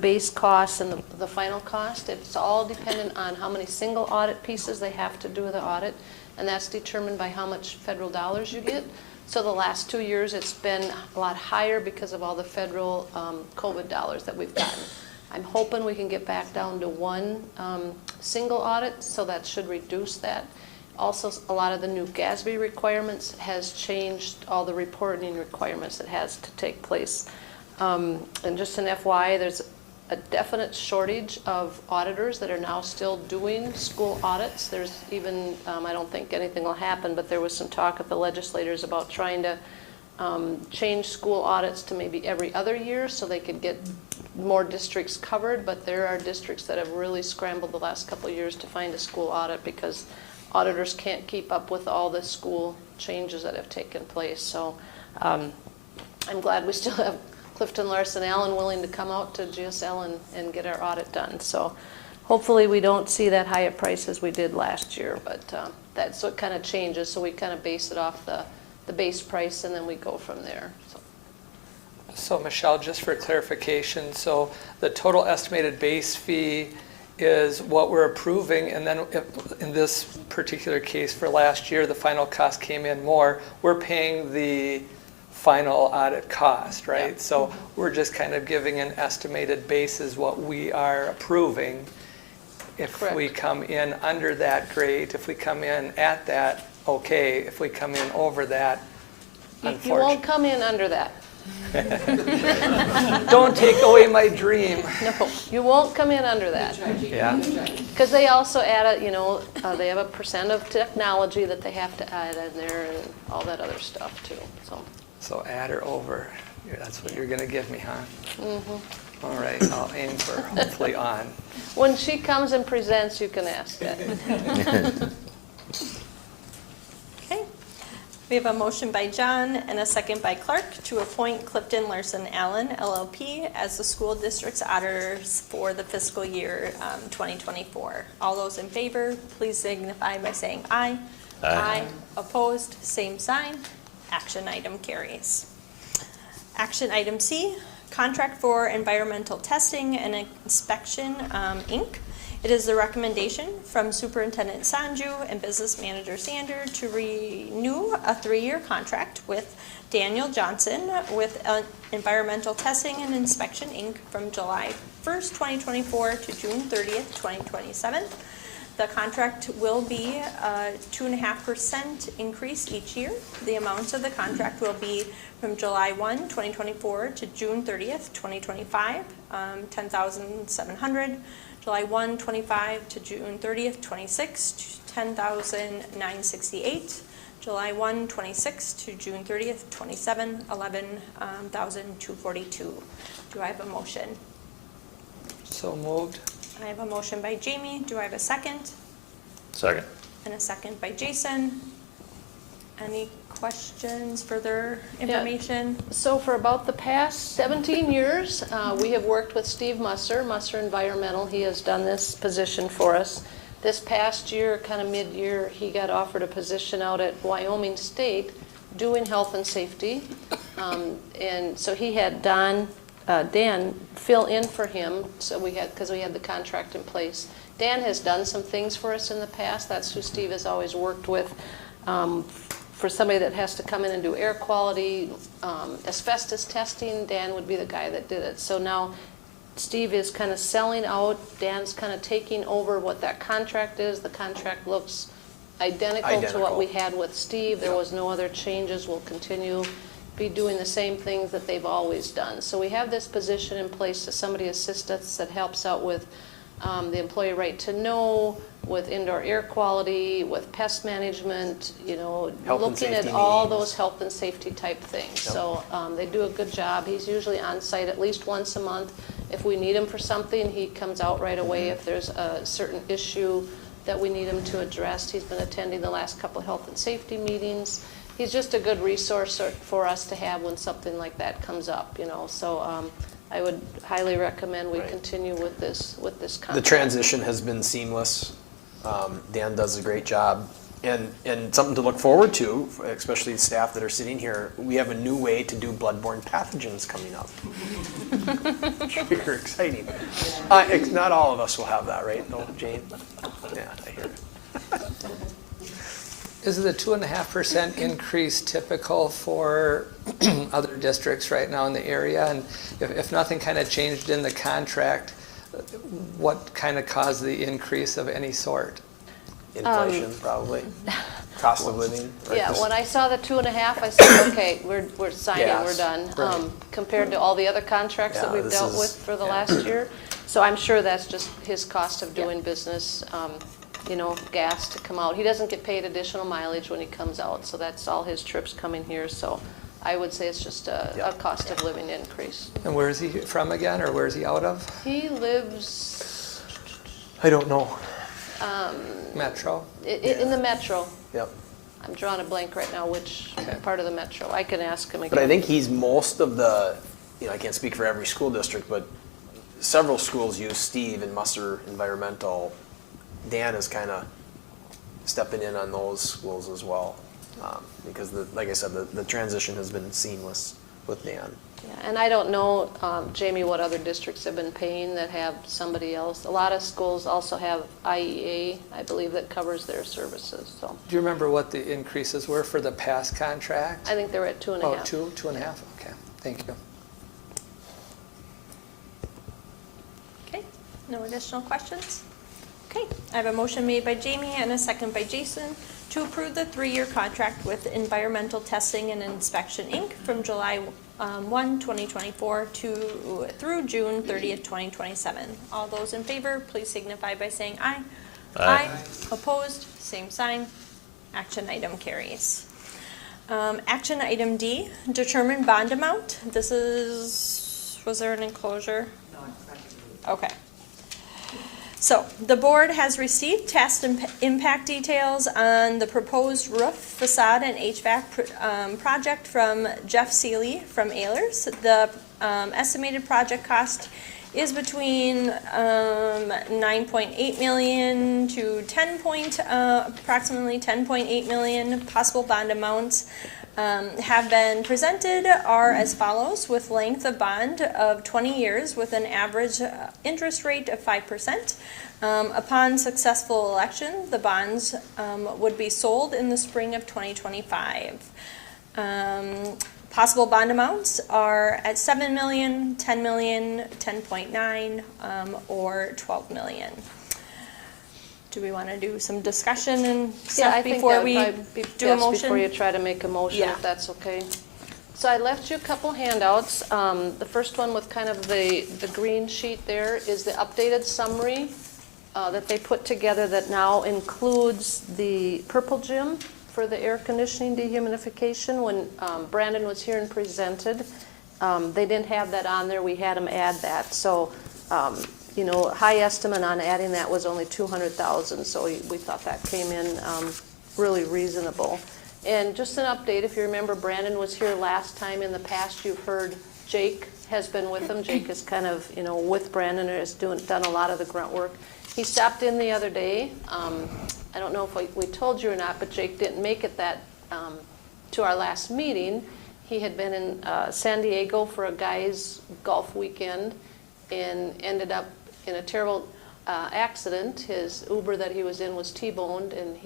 base cost and the final cost. It's all dependent on how many single audit pieces they have to do the audit, and that's determined by how much federal dollars you get. So the last 2 years, it's been a lot higher because of all the federal COVID dollars that we've gotten. I'm hoping we can get back down to one single audit, so that should reduce that. Also, a lot of the new GASB requirements has changed all the reporting requirements that has to take place. And just an FYI, there's a definite shortage of auditors that are now still doing school audits. There's even, I don't think anything will happen, but there was some talk at the legislators about trying to change school audits to maybe every other year so they could get more districts covered, but there are districts that have really scrambled the last couple of years to find a school audit because auditors can't keep up with all the school changes that have taken place. So I'm glad we still have Clifton Larson Allen willing to come out to GSL and get our audit done. So hopefully we don't see that high a price as we did last year, but that's what kind of changes. So we kind of base it off the base price and then we go from there. So Michelle, just for clarification, so the total estimated base fee is what we're approving, and then in this particular case for last year, the final cost came in more. We're paying the final audit cost, right? Yep. So we're just kind of giving an estimated base is what we are approving. If Correct. we come in under that, great. If we come in at that, okay. If we come in over that, You won't come in under that. don't take away my dream. No, you won't come in under that. Yeah. Because they also add they have a percent of technology that they have to add in there and all that other stuff too. So add or over, that's what you're going to give me, huh? Mm-hmm. All right, I'll aim for hopefully on. When she comes and presents, you can ask that. Okay. We have a motion by John and a second by Clark to appoint Clifton Larson Allen LLP as the school district's auditors for the fiscal year 2024. All those in favor, please signify by saying aye. Aye. Opposed, same sign. Action item carries. Action item C, contract for environmental testing and inspection, Inc. It is the recommendation from Superintendent Sanju and Business Manager Sander to renew a 3-year contract with Daniel Johnson with Environmental Testing and Inspection, Inc. from July 1st, 2024 to June 30th, 2027. The contract will be a 2.5% increase each year. The amount of the contract will be from July 1, 2024 to June 30th, 2025, $10,700. July 1, 25 to June 30th, 26, $10,968. July 1, 26 to June 30th, 27, $11,242. Do I have a motion? So moved. I have a motion by Jamie. Do I have a second? Second. And a second by Jason. Any questions, further information? So for about the past 17 years, we have worked with Steve Musser Environmental. He has done this position for us. This past year, kind of mid-year, he got offered a position out at Wyoming State doing health and safety. And so he had Dan fill in for him, because we had the contract in place. Dan has done some things for us in the past. That's who Steve has always worked with. For somebody that has to come in and do air quality, asbestos testing, Dan would be the guy that did it. So now Steve is kind of selling out. Dan's kind of taking over what that contract is. The contract looks identical to what we had with Steve. There was no other changes. We'll continue be doing the same things that they've always done. So we have this position in place to somebody assist us that helps out with the employee right to know, with indoor air quality, with pest management, looking at all those health and safety type things. Yep. So they do a good job. He's usually on site at least once a month. If we need him for something, he comes out right away. If there's a certain issue that we need him to address, he's been attending the last couple of health and safety meetings. He's just a good resource for us to have when something like that comes up, So I would highly recommend we continue with this contract. The transition has been seamless. Dan does a great job. And something to look forward to, especially staff that are sitting here, we have a new way to do bloodborne pathogens coming up. Super exciting. Not all of us will have that, right? No, Jane? Yeah, I hear it. Is the 2.5% increase typical for other districts right now in the area? And if nothing kind of changed in the contract, what kind of caused the increase of any sort? Inflation, probably. Cost of living. right? Yeah, Just- when I saw the 2.5, I said, okay, we're signing, we're Gas, done. right. Compared to all the other contracts that Yeah, we've this dealt is- with for the yeah. last year. So I'm sure that's just his cost of doing business, you know, gas to come out. He doesn't get paid additional mileage when he comes out, so that's all his trips coming here. So I would say it's just a cost of living increase. And where is he from again, or where is he out of? He lives I don't know. Metro? in the metro. Yep. I'm drawing a blank right now which Okay. part of the metro. I can ask him again. But I think he's most of the, I can't speak for every school district, but several schools use Steve in Musser Environmental. Dan is kind of stepping in on those schools as well. Because, like I said, the transition has been seamless with Dan. Yeah, and I don't know, Jamie, what other districts have been paying that have somebody else. A lot of schools also have IEA, I believe, that covers their services, so. Do you remember what the increases were for the past contract? I think they're at 2.5. Oh, 2.5? Okay, thank you. Okay, no additional questions? Okay, I have a motion made by Jamie and a second by Jason to approve the 3-year contract with Environmental Testing and Inspection, Inc. from July 1, 2024 through June 30th, 2027. All those in favor, please signify by saying aye. Aye. Opposed, same sign. Action item carries. Action item D, determine bond amount. This is, was there an enclosure? No. Okay. So, the board has received test impact details on the proposed roof, facade, and HVAC project from Jeff Seeley from Ehlers. The estimated project cost is between 9.8 million to approximately 10.8 million. Possible bond amounts have been presented are as follows, with length of bond of 20 years with an average interest rate of 5%. Upon successful election, the bonds would be sold in the spring of 2025. Possible bond amounts are at 7 million, 10 million, 10.9, or 12 million. Do we want to do some discussion and Yeah, stuff I think before that we would be do a best before you motion? try to make a motion, Yeah. if that's okay. So I left you a couple handouts. The first one with kind of the green sheet there is the updated summary that they put together that now includes the purple gym for the air conditioning dehumidification. When Brandon was here and presented, they didn't have that on there. We had them add that. So, you know, high estimate on adding that was only $200,000. So we thought that came in really reasonable. And just an update, if you remember, Brandon was here last time. In the past, you've heard Jake has been with him. Jake is kind of, you know, with Brandon and has done a lot of the grunt work. He stopped in the other day. I don't know if we told you or not, but Jake didn't make it to our last meeting. He had been in San Diego for a guys' golf weekend and ended up in a terrible accident. His Uber that he was in was T-boned, and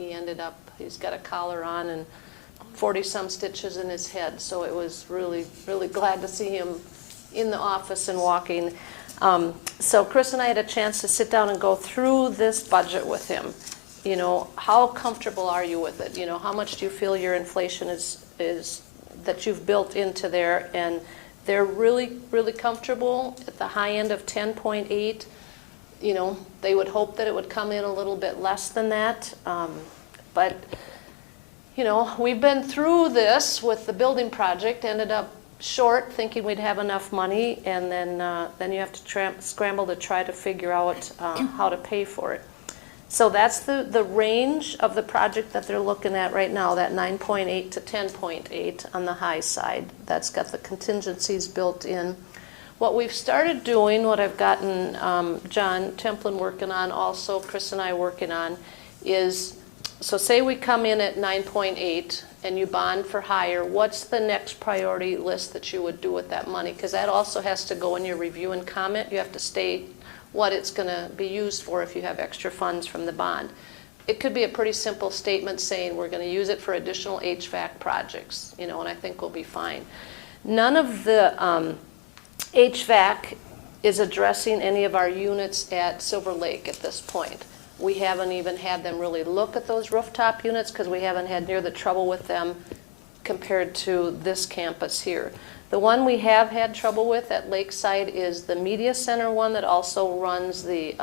he's got a collar on and 40-some stitches in his head. So it was really, really glad to see him in the office and walking. So Chris and I had a chance to sit down and go through this budget with him. You know, how comfortable are you with it? You know, how much do you feel your inflation is that you've built into there? And they're really, really comfortable at the high end of 10.8. You know, they would hope that it would come in a little bit less than that. But, you know, we've been through this with the building project, ended up short, thinking we'd have enough money, and then you have to scramble to try to figure out how to pay for it. So that's the range of the project that they're looking at right now, that 9.8 to 10.8 on the high side. That's got the contingencies built in. What we've started doing, what I've gotten John Templin working on, also Chris and I working on, is, so say we come in at 9.8 and you bond for higher, what's the next priority list that you would do with that money? Because that also has to go in your review and comment. You have to state what it's going to be used for if you have extra funds from the bond. It could be a pretty simple statement saying we're going to use it for additional HVAC projects, you know, and I think we'll be fine. None of the HVAC is addressing any of our units at Silver Lake at this point. We haven't even had them really look at those rooftop units because we haven't had near the trouble with them compared to this campus here. The one we have had trouble with at Lakeside is the media center one that also runs the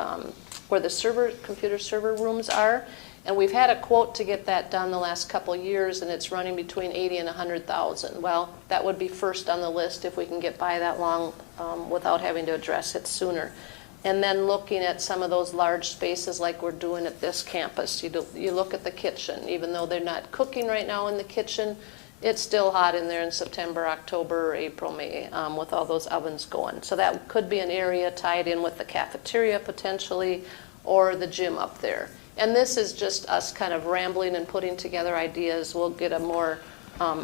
where the computer server rooms are. And we've had a quote to get that done the last couple years, and it's running between 80 and 100,000. Well, that would be first on the list if we can get by that long without having to address it sooner. And then looking at some of those large spaces like we're doing at this campus. You look at the kitchen, even though they're not cooking right now in the kitchen, it's still hot in there in September, October, or April, May, with all those ovens going. So that could be an area tied in with the cafeteria potentially, or the gym up there. And this is just us kind of rambling and putting together ideas. We'll get a more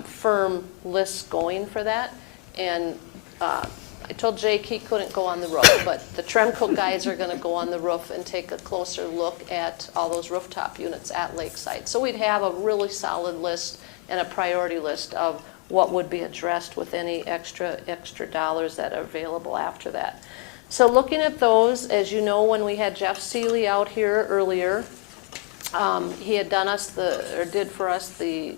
firm list going for that. And I told Jake he couldn't go on the roof, but the Tremco guys are going to go on the roof and take a closer look at all those rooftop units at Lakeside. So we'd have a really solid list and a priority list of what would be addressed with any extra dollars that are available after that. So looking at those, as you know, when we had Jeff Seeley out here earlier, he had did for us the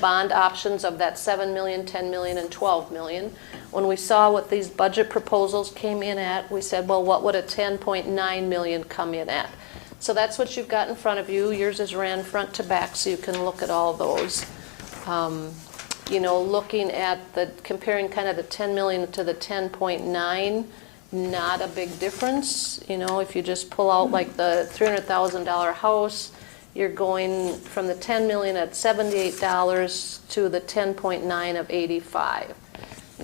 bond options of that $7 million, $10 million, and $12 million. When we saw what these budget proposals came in at, we said, well, what would a $10.9 million come in at? So that's what you've got in front of you. Yours is ran front to back, so you can look at all those. You know, looking at comparing kind of the 10 million to the 10.9, not a big difference. You know, if you just pull out like the $300,000 house, you're going from the 10 million at $78 to the 10.9 of 85.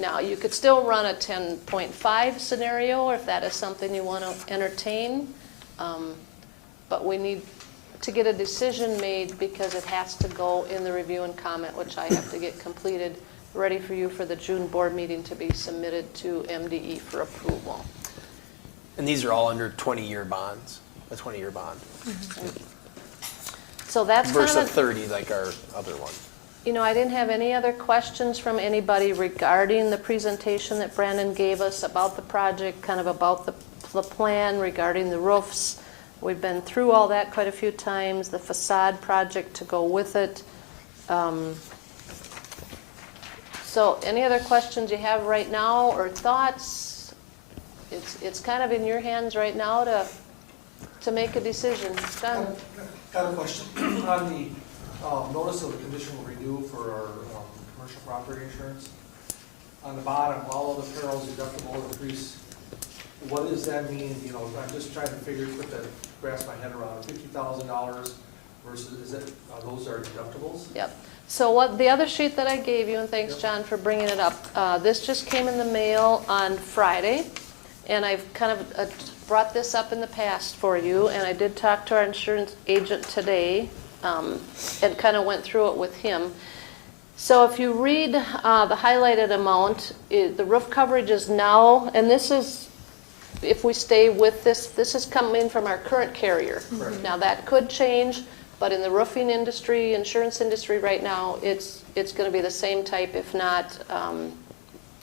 Now, you could still run a 10.5 scenario if that is something you want to entertain, but we need to get a decision made because it has to go in the review and comment, which I have to get completed, ready for you for the June board meeting to be submitted to MDE for approval. And these are all under 20-year bonds, a 20-year bond. So that's Versus kind of 30 like our other one. You know, I didn't have any other questions from anybody regarding the presentation that Brandon gave us about the project, kind of about the plan regarding the roofs. We've been through all that quite a few times, the facade project to go with it. So any other questions you have right now or thoughts? It's kind of in your hands right now to make a decision. Done. Got a question. On the notice of the conditional renew for our commercial property insurance, on the bottom, all of the perils deductible increase, what does that mean? You know, I'm just trying to grasp my head around $50,000 versus, those are deductibles? Yep. So the other sheet that I gave you, and thanks John for bringing it up, this just came in the mail on Friday, and I've kind of brought this up in the past for you, and I did talk to our insurance agent today and kind of went through it with him. So if you read the highlighted amount, the roof coverage is now, and this is, if we stay with this is coming from our current carrier. Correct. Now that could change, but in the roofing industry, insurance industry right now, it's going to be the same type, if not,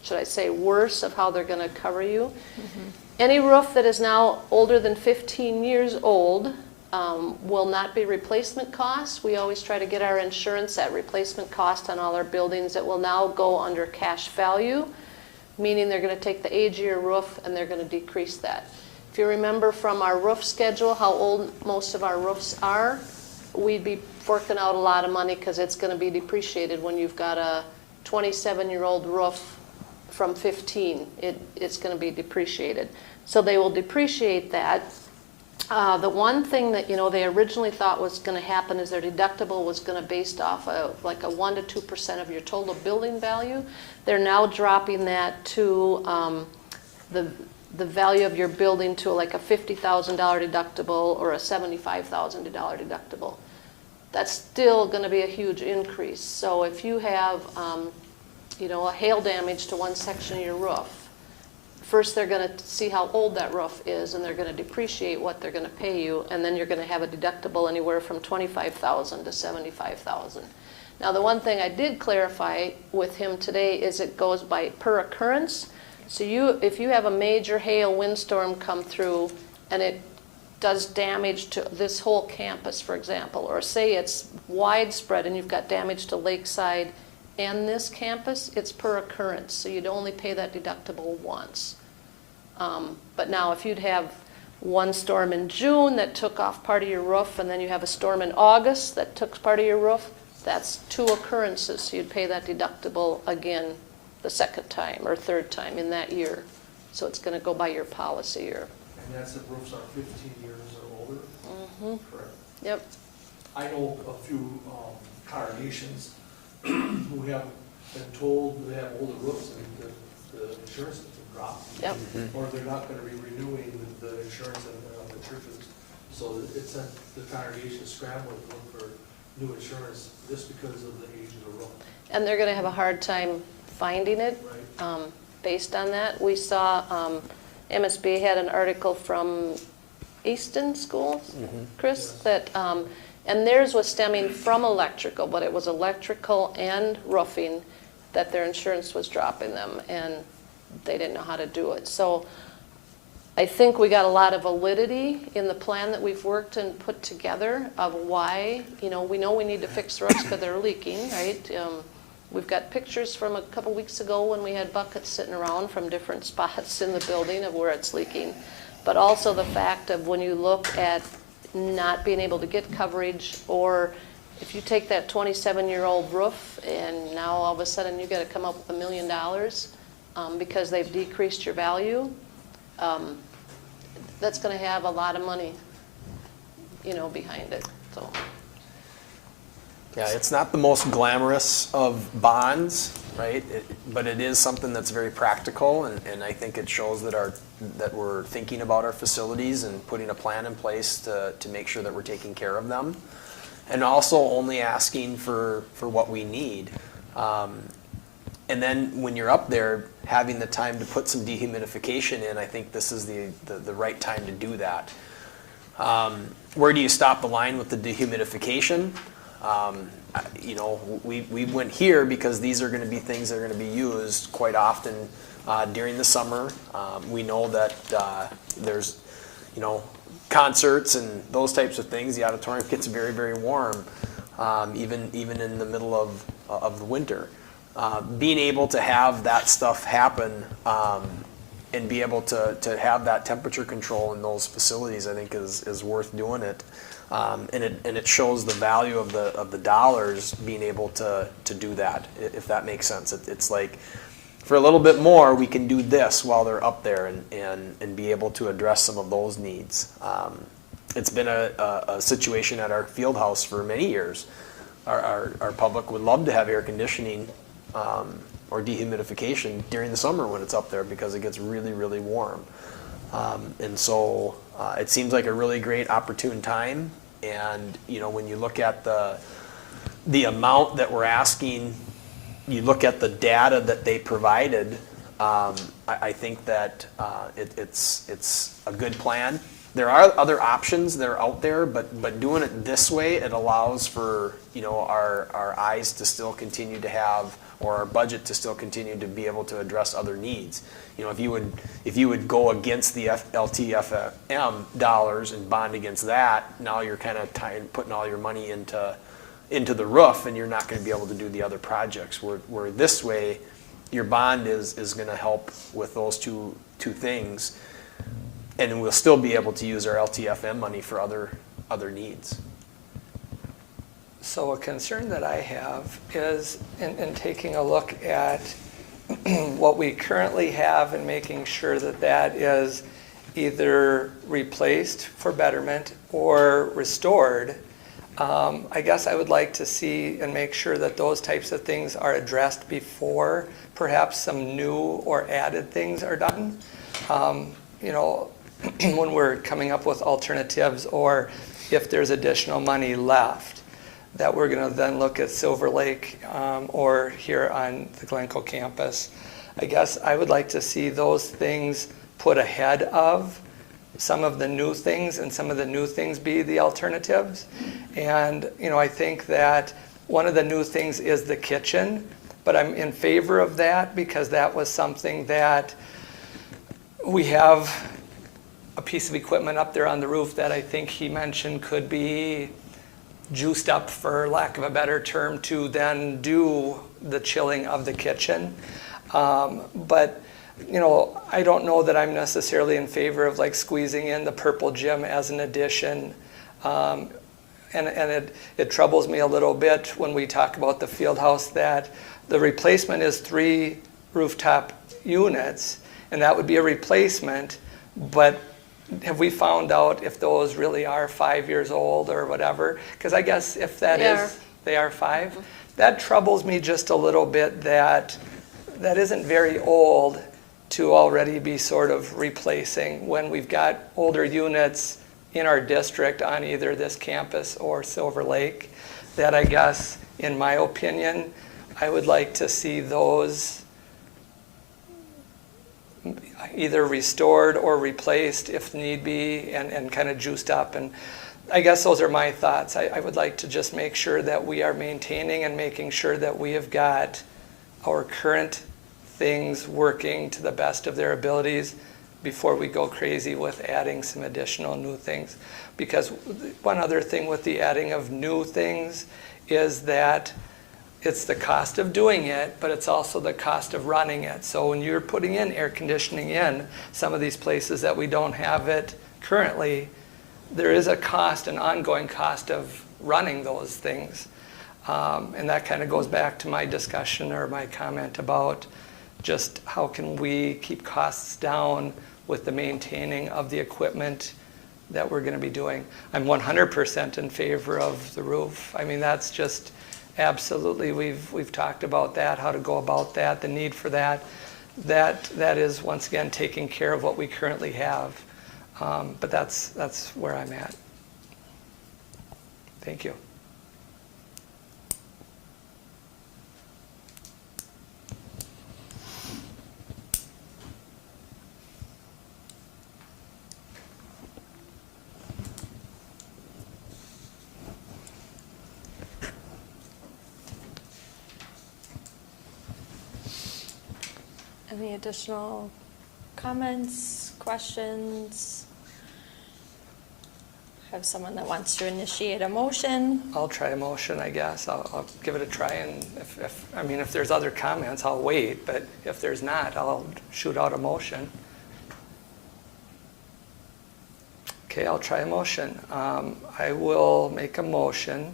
should I say, worse of how they're going to cover you. Any roof that is now older than 15 years old will not be replacement costs. We always try to get our insurance at replacement cost on all our buildings. It will now go under cash value, meaning they're going to take the age of your roof and they're going to decrease that. If you remember from our roof schedule how old most of our roofs are, we'd be forking out a lot of money because it's going to be depreciated when you've got a 27-year-old roof from 15. It's going to be depreciated. So they will depreciate that. The one thing that they originally thought was going to happen is their deductible was going to be based off of like a 1 to 2% of your total building value. They're now dropping that to the value of your building to like a $50,000 deductible or a $75,000 deductible. That's still going to be a huge increase. So if you have a hail damage to one section of your roof, first they're going to see how old that roof is and they're going to depreciate what they're going to pay you, and then you're going to have a deductible anywhere from $25,000 to $75,000. Now the one thing I did clarify with him today is it goes by per occurrence. So if you have a major hail windstorm come through and it does damage to this whole campus, for example, or say it's widespread and you've got damage to Lakeside and this campus, it's per occurrence, so you'd only pay that deductible once. But now if you'd have one storm in June that took off part of your roof, and then you have a storm in August that took part of your roof, that's 2 occurrences, so you'd pay that deductible again the second time or third time in that year. So it's going to go by your policy year. And that's if roofs are 15 years or older? Mm-hmm. Correct. Yep. I know a few congregations who have been told they have older roofs and the insurance has been dropped. Yep. Or they're not gonna be renewing the insurance in the churches. So it's sent the congregation scrambling to look for new insurance just because of the age of the roof. And they're going to have a hard time finding it. Right. Based on that, we saw MSB had an article from Easton Schools, Chris, Yes. that, and theirs was stemming from electrical, but it was electrical and roofing that their insurance was dropping them, and they didn't know how to do it. So I think we got a lot of validity in the plan that we've worked and put together of why, we know we need to fix roofs because they're leaking, right? We've got pictures from a couple weeks ago when we had buckets sitting around from different spots in the building of where it's leaking. But also the fact of when you look at not being able to get coverage, or if you take that 27-year-old roof and now all of a sudden you got to come up with $1 million because they've decreased your value, that's going to have a lot of money, behind it. So. Yeah, it's not the most glamorous of bonds, right? But it is something that's very practical, and I think it shows that we're thinking about our facilities and putting a plan in place to make sure that we're taking care of them, and also only asking for what we need. And then when you're up there, having the time to put some dehumidification in, I think this is the right time to do that. Where do you stop the line with the dehumidification? We went here because these are going to be things that are going to be used quite often during the summer. We know that there's, concerts and those types of things. The auditorium gets very, very warm, even in the middle of the winter. Being able to have that stuff happen and be able to have that temperature control in those facilities, I think is worth doing it. And it shows the value of the dollars being able to do that, if that makes sense. It's like, for a little bit more, we can do this while they're up there and be able to address some of those needs. It's been a situation at our field house for many years. Our public would love to have air conditioning or dehumidification during the summer when it's up there because it gets really, really warm. And so it seems like a really great opportune time. And when you look at the amount that we're asking, you look at the data that they provided, I think that it's a good plan. There are other options that are out there, but doing it this way, it allows for our eyes to still continue to have, or our budget to still continue to be able to address other needs. If you would go against the LTFM dollars and bond against that, now you're kind of putting all your money into the roof, and you're not going to be able to do the other projects. Where this way, your bond is going to help with those two things, and we'll still be able to use our LTFM money for other needs. So a concern that I have is in taking a look at what we currently have and making sure that is either replaced for betterment or restored. I guess I would like to see and make sure that those types of things are addressed before perhaps some new or added things are done. When we're coming up with alternatives, or if there's additional money left, that we're going to then look at Silver Lake or here on the Glencoe campus. I guess I would like to see those things put ahead of some of the new things, and some of the new things be the alternatives. And I think that one of the new things is the kitchen, but I'm in favor of that because that was something that We have a piece of equipment up there on the roof that I think he mentioned could be juiced up, for lack of a better term, to then do the chilling of the kitchen. But, you know, I don't know that I'm necessarily in favor of like squeezing in the purple gym as an addition. And it troubles me a little bit when we talk about the field house that the replacement is 3 rooftop units, and that would be a replacement, but have we found out if those really are 5 years old or whatever? Because I guess if that they are 5. That troubles me just a little bit, that isn't very old to already be sort of replacing when we've got older units in our district on either this campus or Silver Lake, that I guess, in my opinion, I would like to see those either restored or replaced if need be, and kind of juiced up. And I guess those are my thoughts. I would like to just make sure that we are maintaining and making sure that we have got our current things working to the best of their abilities before we go crazy with adding some additional new things. Because one other thing with the adding of new things is that it's the cost of doing it, but it's also the cost of running it. So when you're putting in air conditioning in some of these places that we don't have it currently, there is a cost, an ongoing cost of running those things. And that kind of goes back to my discussion or my comment about just how can we keep costs down with the maintaining of the equipment that we're going to be doing. I'm 100% in favor of the roof. I mean, that's just absolutely, we've talked about that, how to go about that, the need for that. That is, once again, taking care of what we currently have. But that's where I'm at. Thank you. Any additional comments, questions? Have someone that wants to initiate a motion? I'll try a motion, I guess. I'll give it a try, and if there's other comments, I'll wait, but if there's not, I'll shoot out a motion. Okay, I'll try a motion. I will make a motion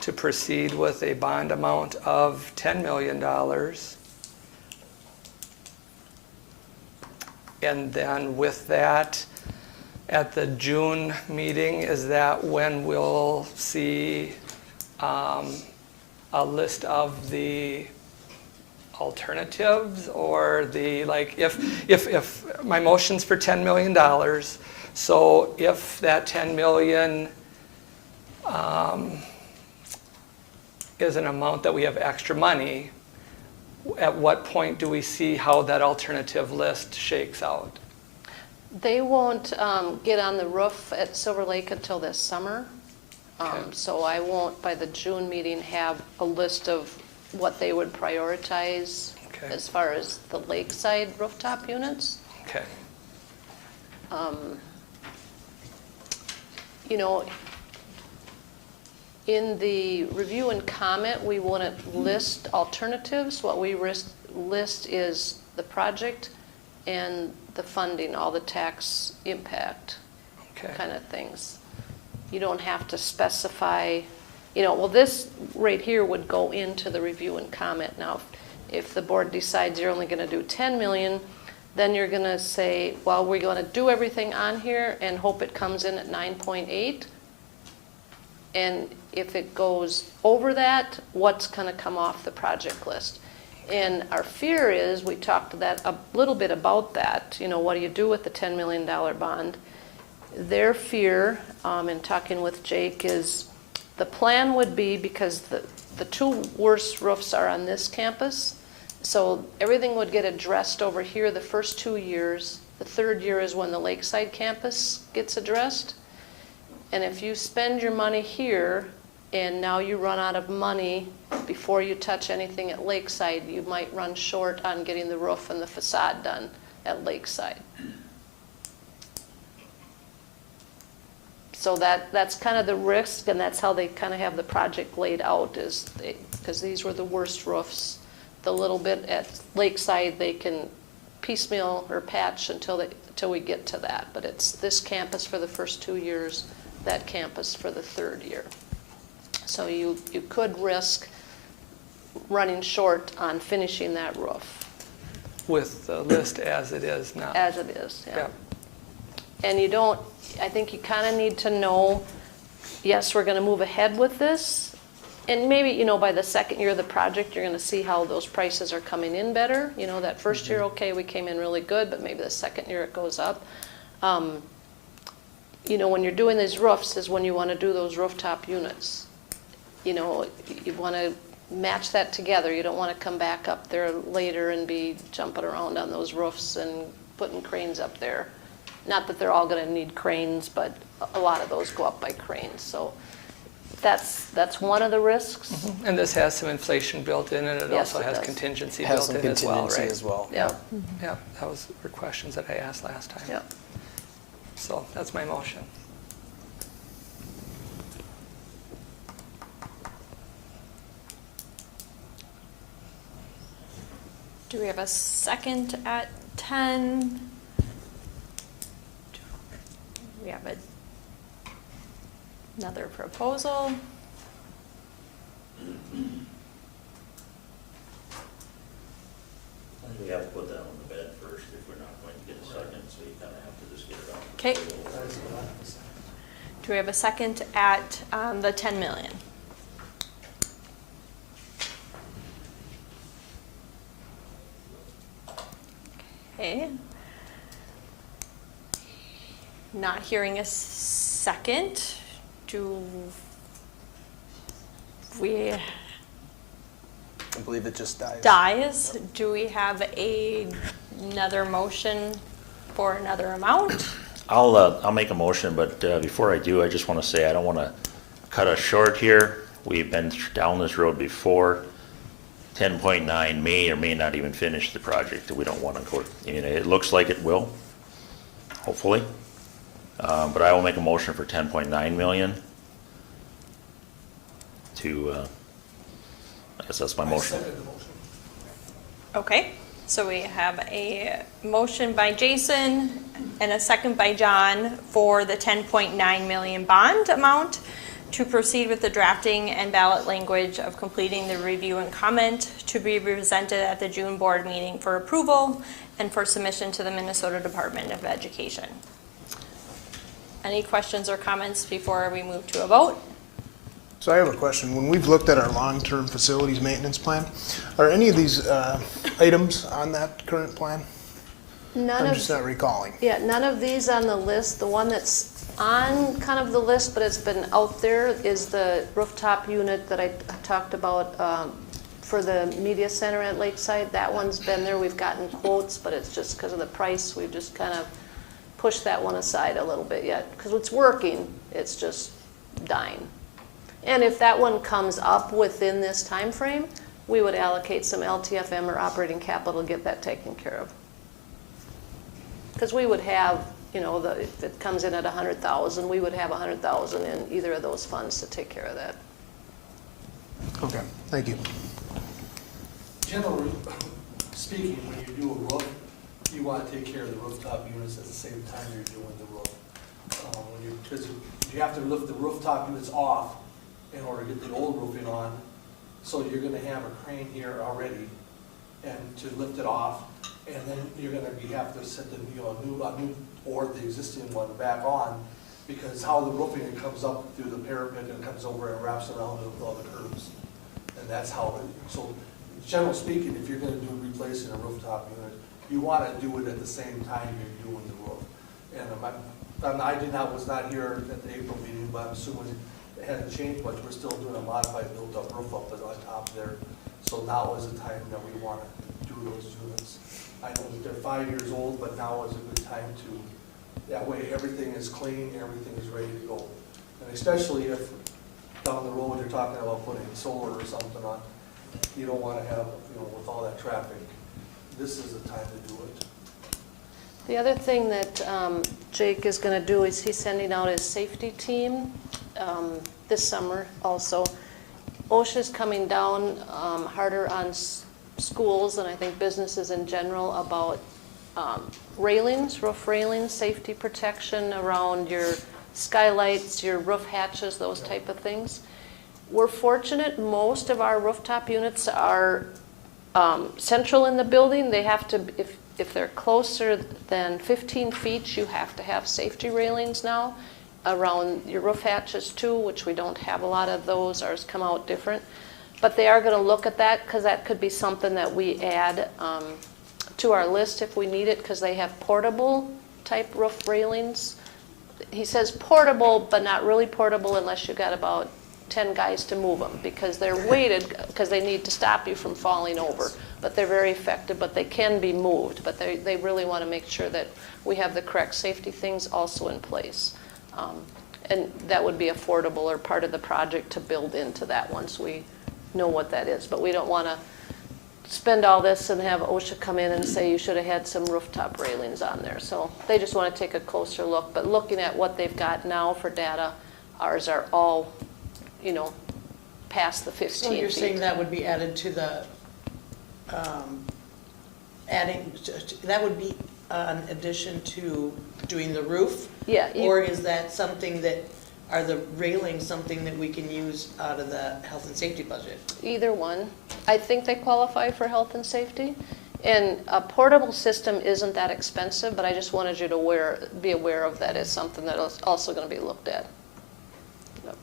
to proceed with a bond amount of $10 million. And then with that, at the June meeting, is that when we'll see a list of the alternatives, or the, like, if my motion's for $10 million, so if that 10 million is an amount that we have extra money, at what point do we see how that alternative list shakes out? They won't get on the roof at Silver Lake until this summer. Okay. So I won't, by the June meeting, have a list of what they would prioritize as far as the lakeside rooftop units. Okay. You know, in the review and comment, we wouldn't list alternatives. What we list is the project and the funding, all the tax impact kind of things. You don't have to specify, well, this right here would go into the review and comment. Now, if the board decides you're only going to do 10 million, then you're going to say, well, we're going to do everything on here and hope it comes in at 9.8. And if it goes over that, what's going to come off the project list? And our fear is, we talked a little bit about that, what do you do with the $10 million bond? Their fear, in talking with Jake, is the plan would be, because the 2 worst roofs are on this campus, so everything would get addressed over here the first 2 years. The 3rd year is when the Lakeside campus gets addressed. And if you spend your money here, and now you run out of money before you touch anything at Lakeside, you might run short on getting the roof and the facade done at Lakeside. So that's kind of the risk, and that's how they kind of have the project laid out, is because these were the worst roofs. The little bit at Lakeside, they can piecemeal or patch until we get to that. But it's this campus for the first 2 years, that campus for the 3rd year. So you could risk running short on finishing that roof. With the list as it is now. As it is, yeah. Yep. And you don't, I think you kind of need to know, yes, we're going to move ahead with this. And maybe, you know, by the 2nd year of the project, you're going to see how those prices are coming in better. You know, that first year, okay, we came in really good, but maybe the 2nd year it goes up. You know, when you're doing these roofs is when you want to do those rooftop units. You know, you want to match that together. You don't want to come back up there later and be jumping around on those roofs and putting cranes up there. Not that they're all going to need cranes, but a lot of those go up by cranes. So that's one of the risks. And this has some inflation built in, and it Yes, also it has does. contingency Has built some in as well, contingency right? as well. Yeah, Yeah, were questions that I asked last time. yeah. So that's my motion. Do we have a second at 10? We have another proposal. I think we have to put that on the bed first if we're not going to get a second, so you kind of have to just get it out. Okay. Do we have a second at the 10 million? Okay. Not hearing a second. Do we I believe it just dies. dies? Do we have another motion for another amount? I'll make a motion, but before I do, I just want to say I don't want to cut us short here. We've been down this road before. 10.9 may or may not even finish the project. We don't want to go, I mean, it looks like it will, hopefully. But I will make a motion for 10.9 million to, I guess that's my I motion. second the motion. Okay, so we have a motion by Jason and a second by John for the 10.9 million bond amount to proceed with the drafting and ballot language of completing the review and comment to be presented at the June board meeting for approval and for submission to the Minnesota Department of Education. Any questions or comments before we move to a vote? So I have a question. When we've looked at our long-term facilities maintenance plan, are any of these items on that current plan? I'm just not recalling. Yeah, none of these on the list. The one that's on kind of the list, but it's been out there, is the rooftop unit that I talked about for the media center at Lakeside. That one's been there. We've gotten quotes, but it's just because of the price, we've just kind of pushed that one aside a little bit yet. Because it's working, it's just dying. And if that one comes up within this time frame, we would allocate some LTFM or operating capital to get that taken care of. Because we would have, you know, if it comes in at 100,000, we would have 100,000 in either of those funds to take care of that. Okay, thank you. Generally speaking, when you do a roof, you want to take care of the rooftop units at the same time you're doing the roof. Because you have to lift the rooftop units off in order to get the old roofing on. So you're going to have a crane here already, and to lift it off, and then you're going to have to set the a new or the existing one back on, because how the roofing, it comes up through the parapet and comes over and wraps around with all the curves, and that's how it. So, generally speaking, if you're going to do replacing a rooftop unit, you want to do it at the same time you're doing the roof. And was not here at the April meeting, but I'm assuming it hasn't changed much. We're still doing a modified built-up roof up on top there. So now is the time that we want to do those units. I know that they're 5 years old, but now is a good time to, that way everything is clean, everything is ready to go. And especially if down the road you're talking about putting solar or something on, you don't want to have, with all that traffic, this is the time to do it. The other thing that Jake is going to do is he's sending out his safety team this summer also. OSHA's coming down harder on schools and I think businesses in general about railings, roof railings, safety protection around your skylights, your roof hatches, those type of things. We're fortunate most of our rooftop units are central in the building. They have to, if they're closer than 15 feet, you have to have safety railings now around your roof hatches too, which we don't have a lot of those. Ours come out different. But they are going to look at that because that could be something that we add to our list if we need it, because they have portable type roof railings. He says portable, but not really portable unless you've got about 10 guys to move them, because they're weighted because they need to stop you from falling over. But they're very effective, but they can be moved. But they really want to make sure that we have the correct safety things also in place. And that would be affordable or part of the project to build into that once we know what that is. But we don't want to spend all this and have OSHA come in and say you should have had some rooftop railings on there. So they just want to take a closer look. But looking at what they've got now for data, ours are all, past the 15 So you're feet. saying that would be added to the, that would be an addition to doing the roof? Yeah. Or is that something that, are the railings something that we can use out of the health and safety budget? Either one. I think they qualify for health and safety. And a portable system isn't that expensive, but I just wanted you to be aware of that as something that is also going to be looked at. Yep.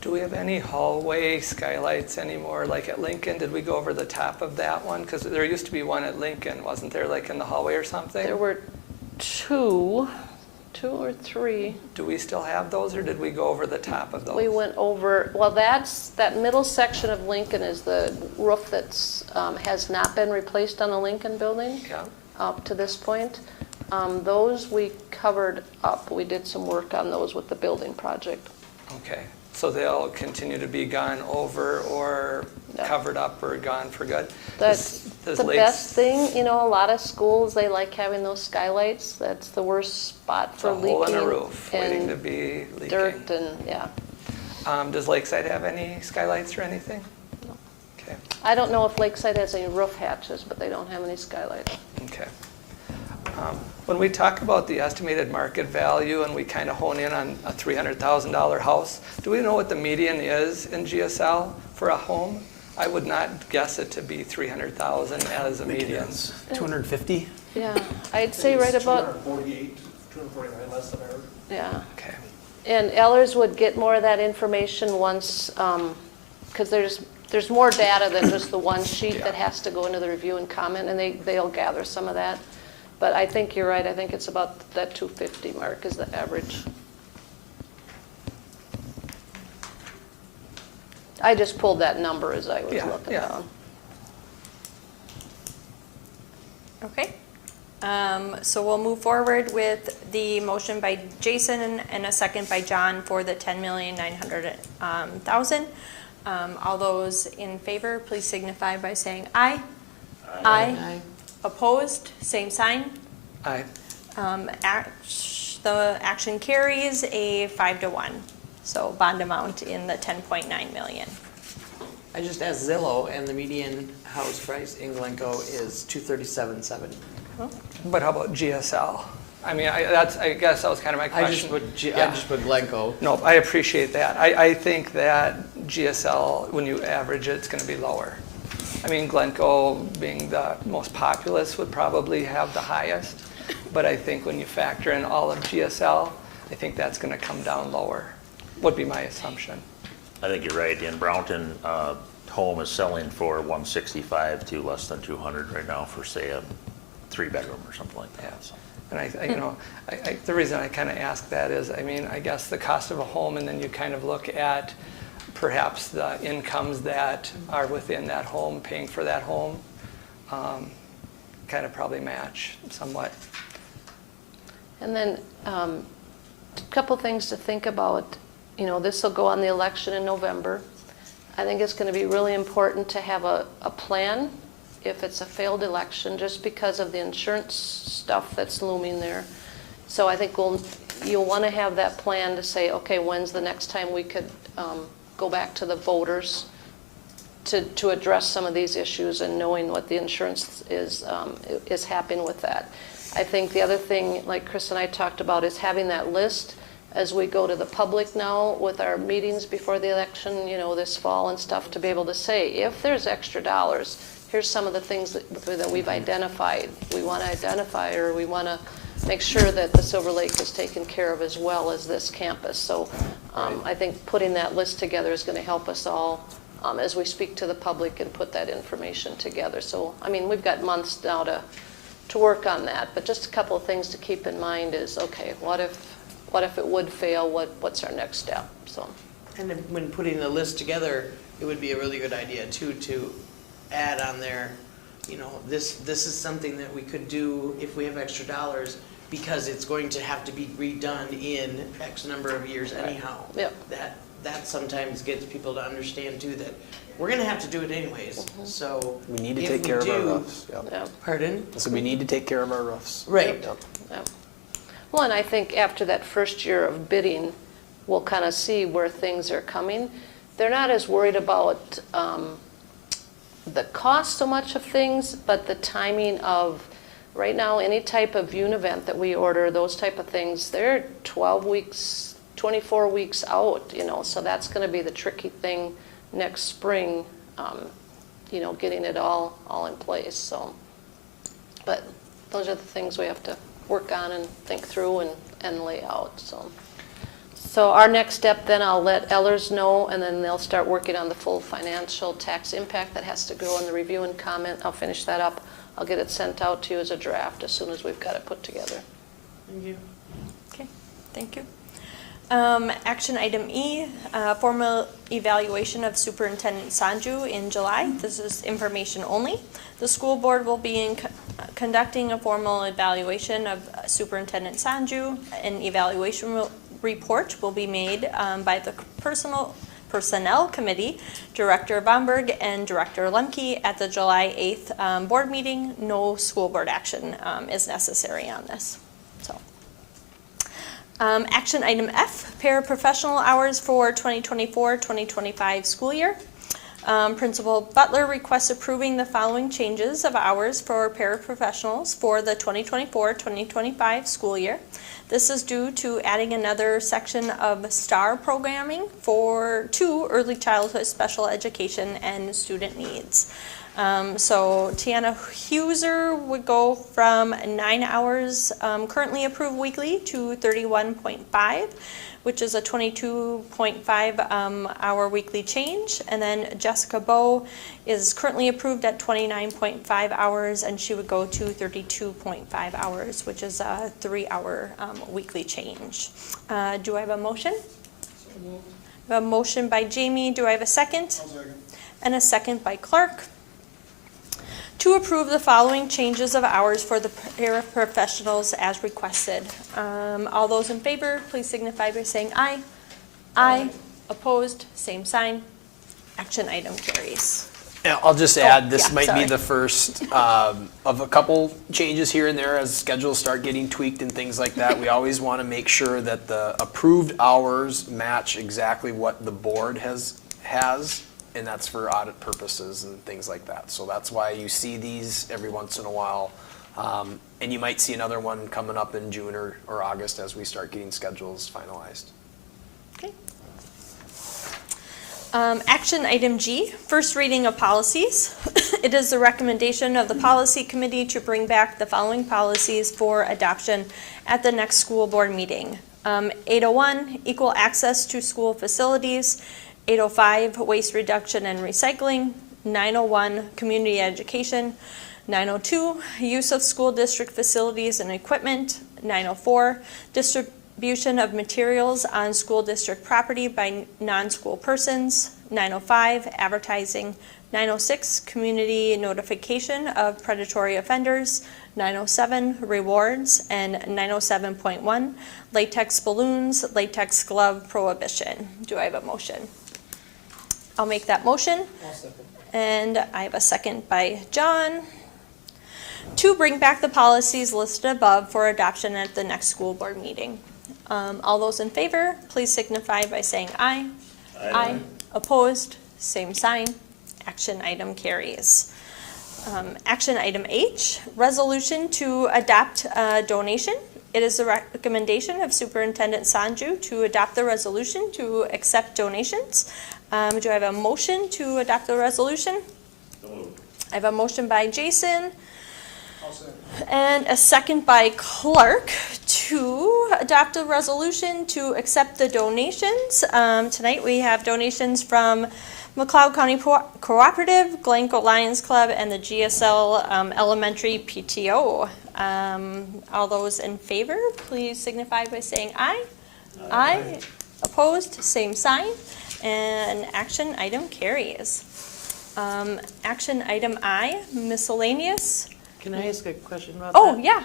Do we have any hallway skylights anymore? Like at Lincoln, did we go over the top of that one? Because there used to be one at Lincoln, wasn't there, like in the hallway or something? There were two or three. Do we still have those, or did we go over the top of those? We went over, well, that middle section of Lincoln is the roof that's has not been replaced on the Lincoln building Yeah. up to this point. Those we covered up. We did some work on those with the building project. Okay. So they'll continue to be gone over or Yeah. covered up or gone for good? That's Does the Lakes- best thing. A lot of schools, they like having those skylights. That's the worst spot It's for a hole leaking in a roof waiting to and be leaking. dirt and, yeah. Does Lakeside have any skylights or anything? No. Okay. I don't know if Lakeside has any roof hatches, but they don't have any skylights. Okay. When we talk about the estimated market value and we kind of hone in on a $300,000 house, do we know what the median is in GSL for a home? I would not guess it to be 300,000 as a median. 250? Yeah, I'd say right about, 248, 249, less than average. yeah. Okay. And Ellers would get more of that information once, because there's more data than just the one sheet that has to go into the review and comment, and they'll gather some of that. But I think you're right. I think it's about that 250 mark is the average. I just pulled that number as I was looking down. Okay. So we'll move forward with the motion by Jason and a second by John for the $10,900,000. All those in favor, please signify by saying aye. Aye. Opposed, same sign. Aye. The action carries a 5-1. So bond amount in the 10.9 million. I just asked Zillow, and the median house price in Glencoe is $237,700. But how about GSL? I mean, I guess that was kind of my question. I just put Glencoe. No, I appreciate that. I think that GSL, when you average it, it's going to be lower. I mean, Glencoe, being the most populous, would probably have the highest. But I think when you factor in all of GSL, I think that's going to come down lower, would be my assumption. I think you're right. In Brownton, home is selling for 165 to less than 200 right now for, say, a 3-bedroom or something like that. Yeah. So. And the reason I kind of ask that is, I mean, I guess the cost of a home, and then you kind of look at perhaps the incomes that are within that home, paying for that home, kind of probably match somewhat. And then a couple things to think about. This will go on the election in November. I think it's going to be really important to have a plan if it's a failed election, just because of the insurance stuff that's looming there. So I think you'll want to have that plan to say, okay, when's the next time we could go back to the voters to address some of these issues, and knowing what the insurance is happening with that. I think the other thing, like Chris and I talked about, is having that list as we go to the public now with our meetings before the election, this fall and stuff, to be able to say, if there's extra dollars, here's some of the things that we've identified. We want to identify, or we want to make sure that the Silver Lake is taken care of as well as this campus. So I think putting that list together is going to help us all as we speak to the public and put that information together. So, we've got months now to work on that, but just a couple of things to keep in mind is, okay, what if it would fail? What's our next step? So, And then when putting the list together, it would be a really good idea too to add on there, this is something that we could do if we have extra dollars, because it's going to have to be redone in X number of years anyhow. Yep. That sometimes gets people to understand too that we're going to have to do it anyways. So We need to if take we care of our do- roofs. Yep. yeah. Pardon? So we need to take care of our roofs. Right. Yep. Yeah. Well, and I think after that first year of bidding, we'll kind of see where things are coming. They're not as worried about the cost so much of things, but the timing of, right now, any type of event that we order, those type of things, they're 12 weeks, 24 weeks out, so that's going to be the tricky thing next spring, getting it all in place. So, but those are the things we have to work on and think through and lay out. So our next step, then I'll let Ellers know, and then they'll start working on the full financial tax impact that has to go in the review and comment. I'll finish that up. I'll get it sent out to you as a draft as soon as we've got it put together. Thank you. Okay, thank you. Action item E, formal evaluation of Superintendent Sanju in July. This is information only. The school board will be conducting a formal evaluation of Superintendent Sanju. An evaluation report will be made by the Personnel Committee, Director Bomberg and Director Lemke at the July 8th board meeting. No school board action is necessary on this. Action item F, paraprofessional hours for 2024-2025 school year. Principal Butler requests approving the following changes of hours for paraprofessionals for the 2024-2025 school year. This is due to adding another section of STAR programming to early childhood special education and student needs. So Tiana Huser would go from 9 hours currently approved weekly to 31.5, which is a 22.5 hour weekly change. And then Jessica Bowe is currently approved at 29.5 hours, and she would go to 32.5 hours, which is a 3 hour weekly change. Do I have a motion? I have a motion by Jamie. Do I have a second? Second. And a second by Clark. To approve the following changes of hours for the paraprofessionals as requested. All those in favor, please signify by saying aye. Aye. Opposed, same sign. Action item carries. Yeah, I'll just add, this yeah, might sorry. be the first of a couple changes here and there as schedules start getting tweaked and things like that. We always want to make sure that the approved hours match exactly what the board has, and that's for audit purposes and things like that. So that's why you see these every once in a while. And you might see another one coming up in June or August as we start getting schedules finalized. Okay. Action item G, first reading of policies. It is the recommendation of the policy committee to bring back the following policies for adoption at the next school board meeting. 801, equal access to school facilities. 805, waste reduction and recycling. 901, community education. 902, use of school district facilities and equipment. 904, distribution of materials on school district property by non-school persons. 905, advertising. 906, community notification of predatory offenders. 907, rewards. And 907.1, latex balloons, latex glove prohibition. Do I have a motion? I'll make that motion. I'll second. And I have a second by John. To bring back the policies listed above for adoption at the next school board meeting. All those in favor, please signify by saying aye. Aye. Opposed, same sign. Action item carries. Action item H, resolution to adopt a donation. It is the recommendation of Superintendent Sanju to adopt the resolution to accept donations. Do I have a motion to adopt the resolution? I have a motion by Jason and a second by Clark to adopt a resolution to accept the donations. Tonight we have donations from McLeod County Cooperative, Glencoe Lions Club, and the GSL Elementary PTO. All those in favor, please signify by saying aye. Aye. Opposed, same sign. And action item carries. Action item I, miscellaneous. Can I ask a question about Oh, that? yeah.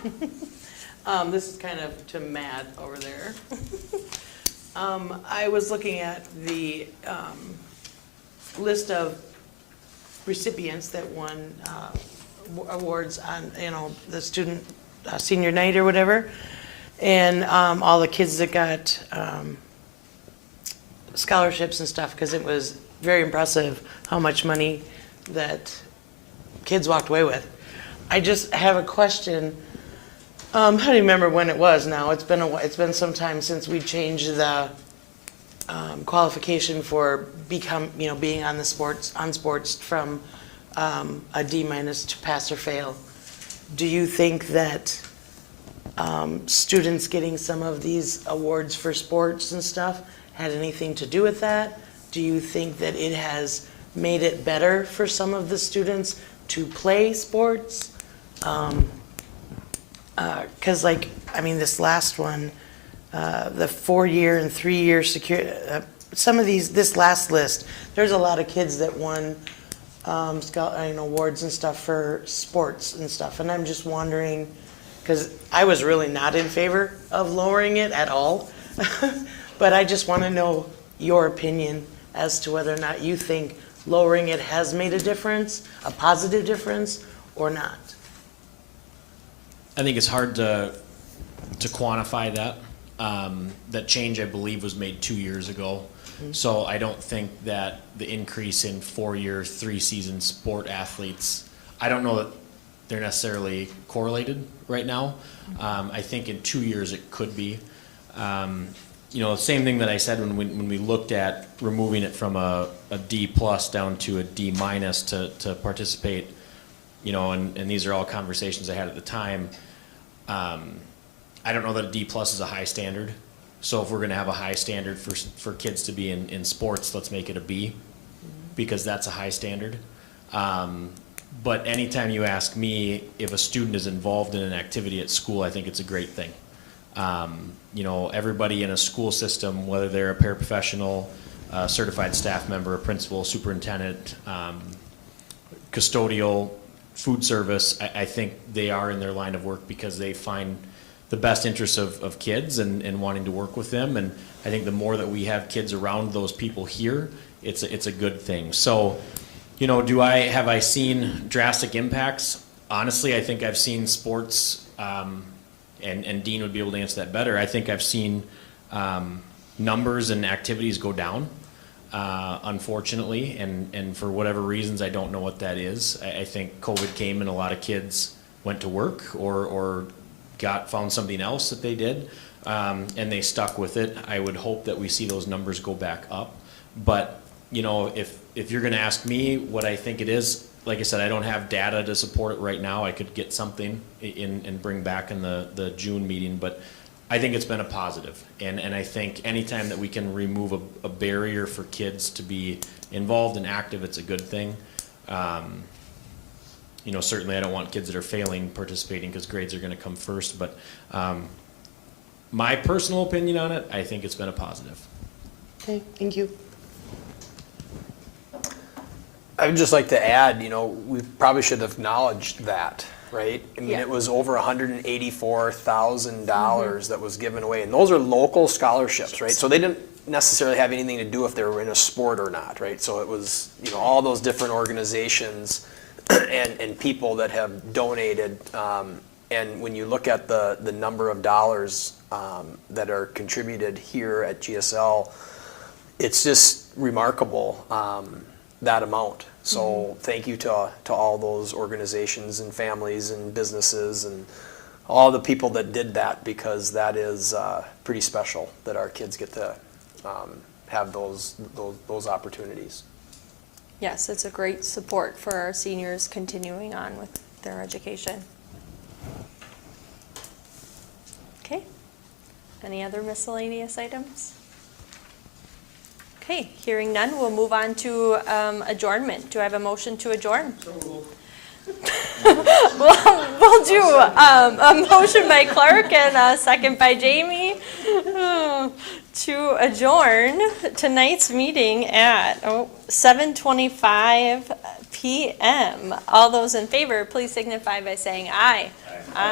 This is kind of to Matt over there. I was looking at the list of recipients that won awards on, the student senior night or whatever, and all the kids that got scholarships and stuff, because it was very impressive how much money that kids walked away with. I just have a question. I don't even remember when it was now. It's been some time since we changed the qualification for being on sports from a D- to pass or fail. Do you think that students getting some of these awards for sports and stuff had anything to do with that? Do you think that it has made it better for some of the students to play sports? Because this last one, the 4-year and 3-year security, this last list, there's a lot of kids that won awards and stuff for sports and stuff. And I'm just wondering, because I was really not in favor of lowering it at all. But I just want to know your opinion as to whether or not you think lowering it has made a difference, a positive difference, or not. I think it's hard to quantify that. That change, I believe, was made 2 years ago. Mm-hmm. So I don't think that the increase in 4-year, 3-season sport athletes, I don't know that they're necessarily correlated right now. I think in 2 years it could be. Same thing that I said when we looked at removing it from a D+ down to a D- to participate, and these are all conversations I had at the time. I don't know that a D+ is a high standard. So if we're going to have a high standard for kids to be in sports, let's make it a B, because that's a high standard. But anytime you ask me if a student is involved in an activity at school, I think it's a great thing. Everybody in a school system, whether they're a paraprofessional, certified staff member, a principal, superintendent, custodial, food service, I think they are in their line of work because they find the best interests of kids and wanting to work with them. And I think the more that we have kids around those people here, it's a good thing. So, have I seen drastic impacts? Honestly, I think I've seen sports, and Dean would be able to answer that better. I think I've seen numbers and activities go down, unfortunately, and for whatever reasons, I don't know what that is. I think COVID came and a lot of kids went to work or found something else that they did, and they stuck with it. I would hope that we see those numbers go back up. But, if you're going to ask me what I think it is, like I said, I don't have data to support it right now. I could get something and bring back in the June meeting, but I think it's been a positive. And I think anytime that we can remove a barrier for kids to be involved and active, it's a good thing. Certainly I don't want kids that are failing participating because grades are going to come first, but my personal opinion on it, I think it's been a positive. Okay, thank you. I would just like to add, we probably should have acknowledged that, right? I mean, Yeah. It was over $184,000 that was given away, and those are local scholarships, right? So they didn't necessarily have anything to do if they were in a sport or not, right? So it was, all those different organizations and people that have donated. And when you look at the number of dollars that are contributed here at GSL, it's just remarkable, that amount. So thank you to all those organizations and families and businesses and all the people that did that, because that is pretty special that our kids get to have those opportunities. Yes, it's a great support for our seniors continuing on with their education. Okay. Any other miscellaneous items? Okay, hearing none, we'll move on to adjournment. Do I have a motion to adjourn? We'll do a motion by Clark and a second by Jamie to adjourn tonight's meeting at 7:25 p.m. All those in favor, please signify by saying aye.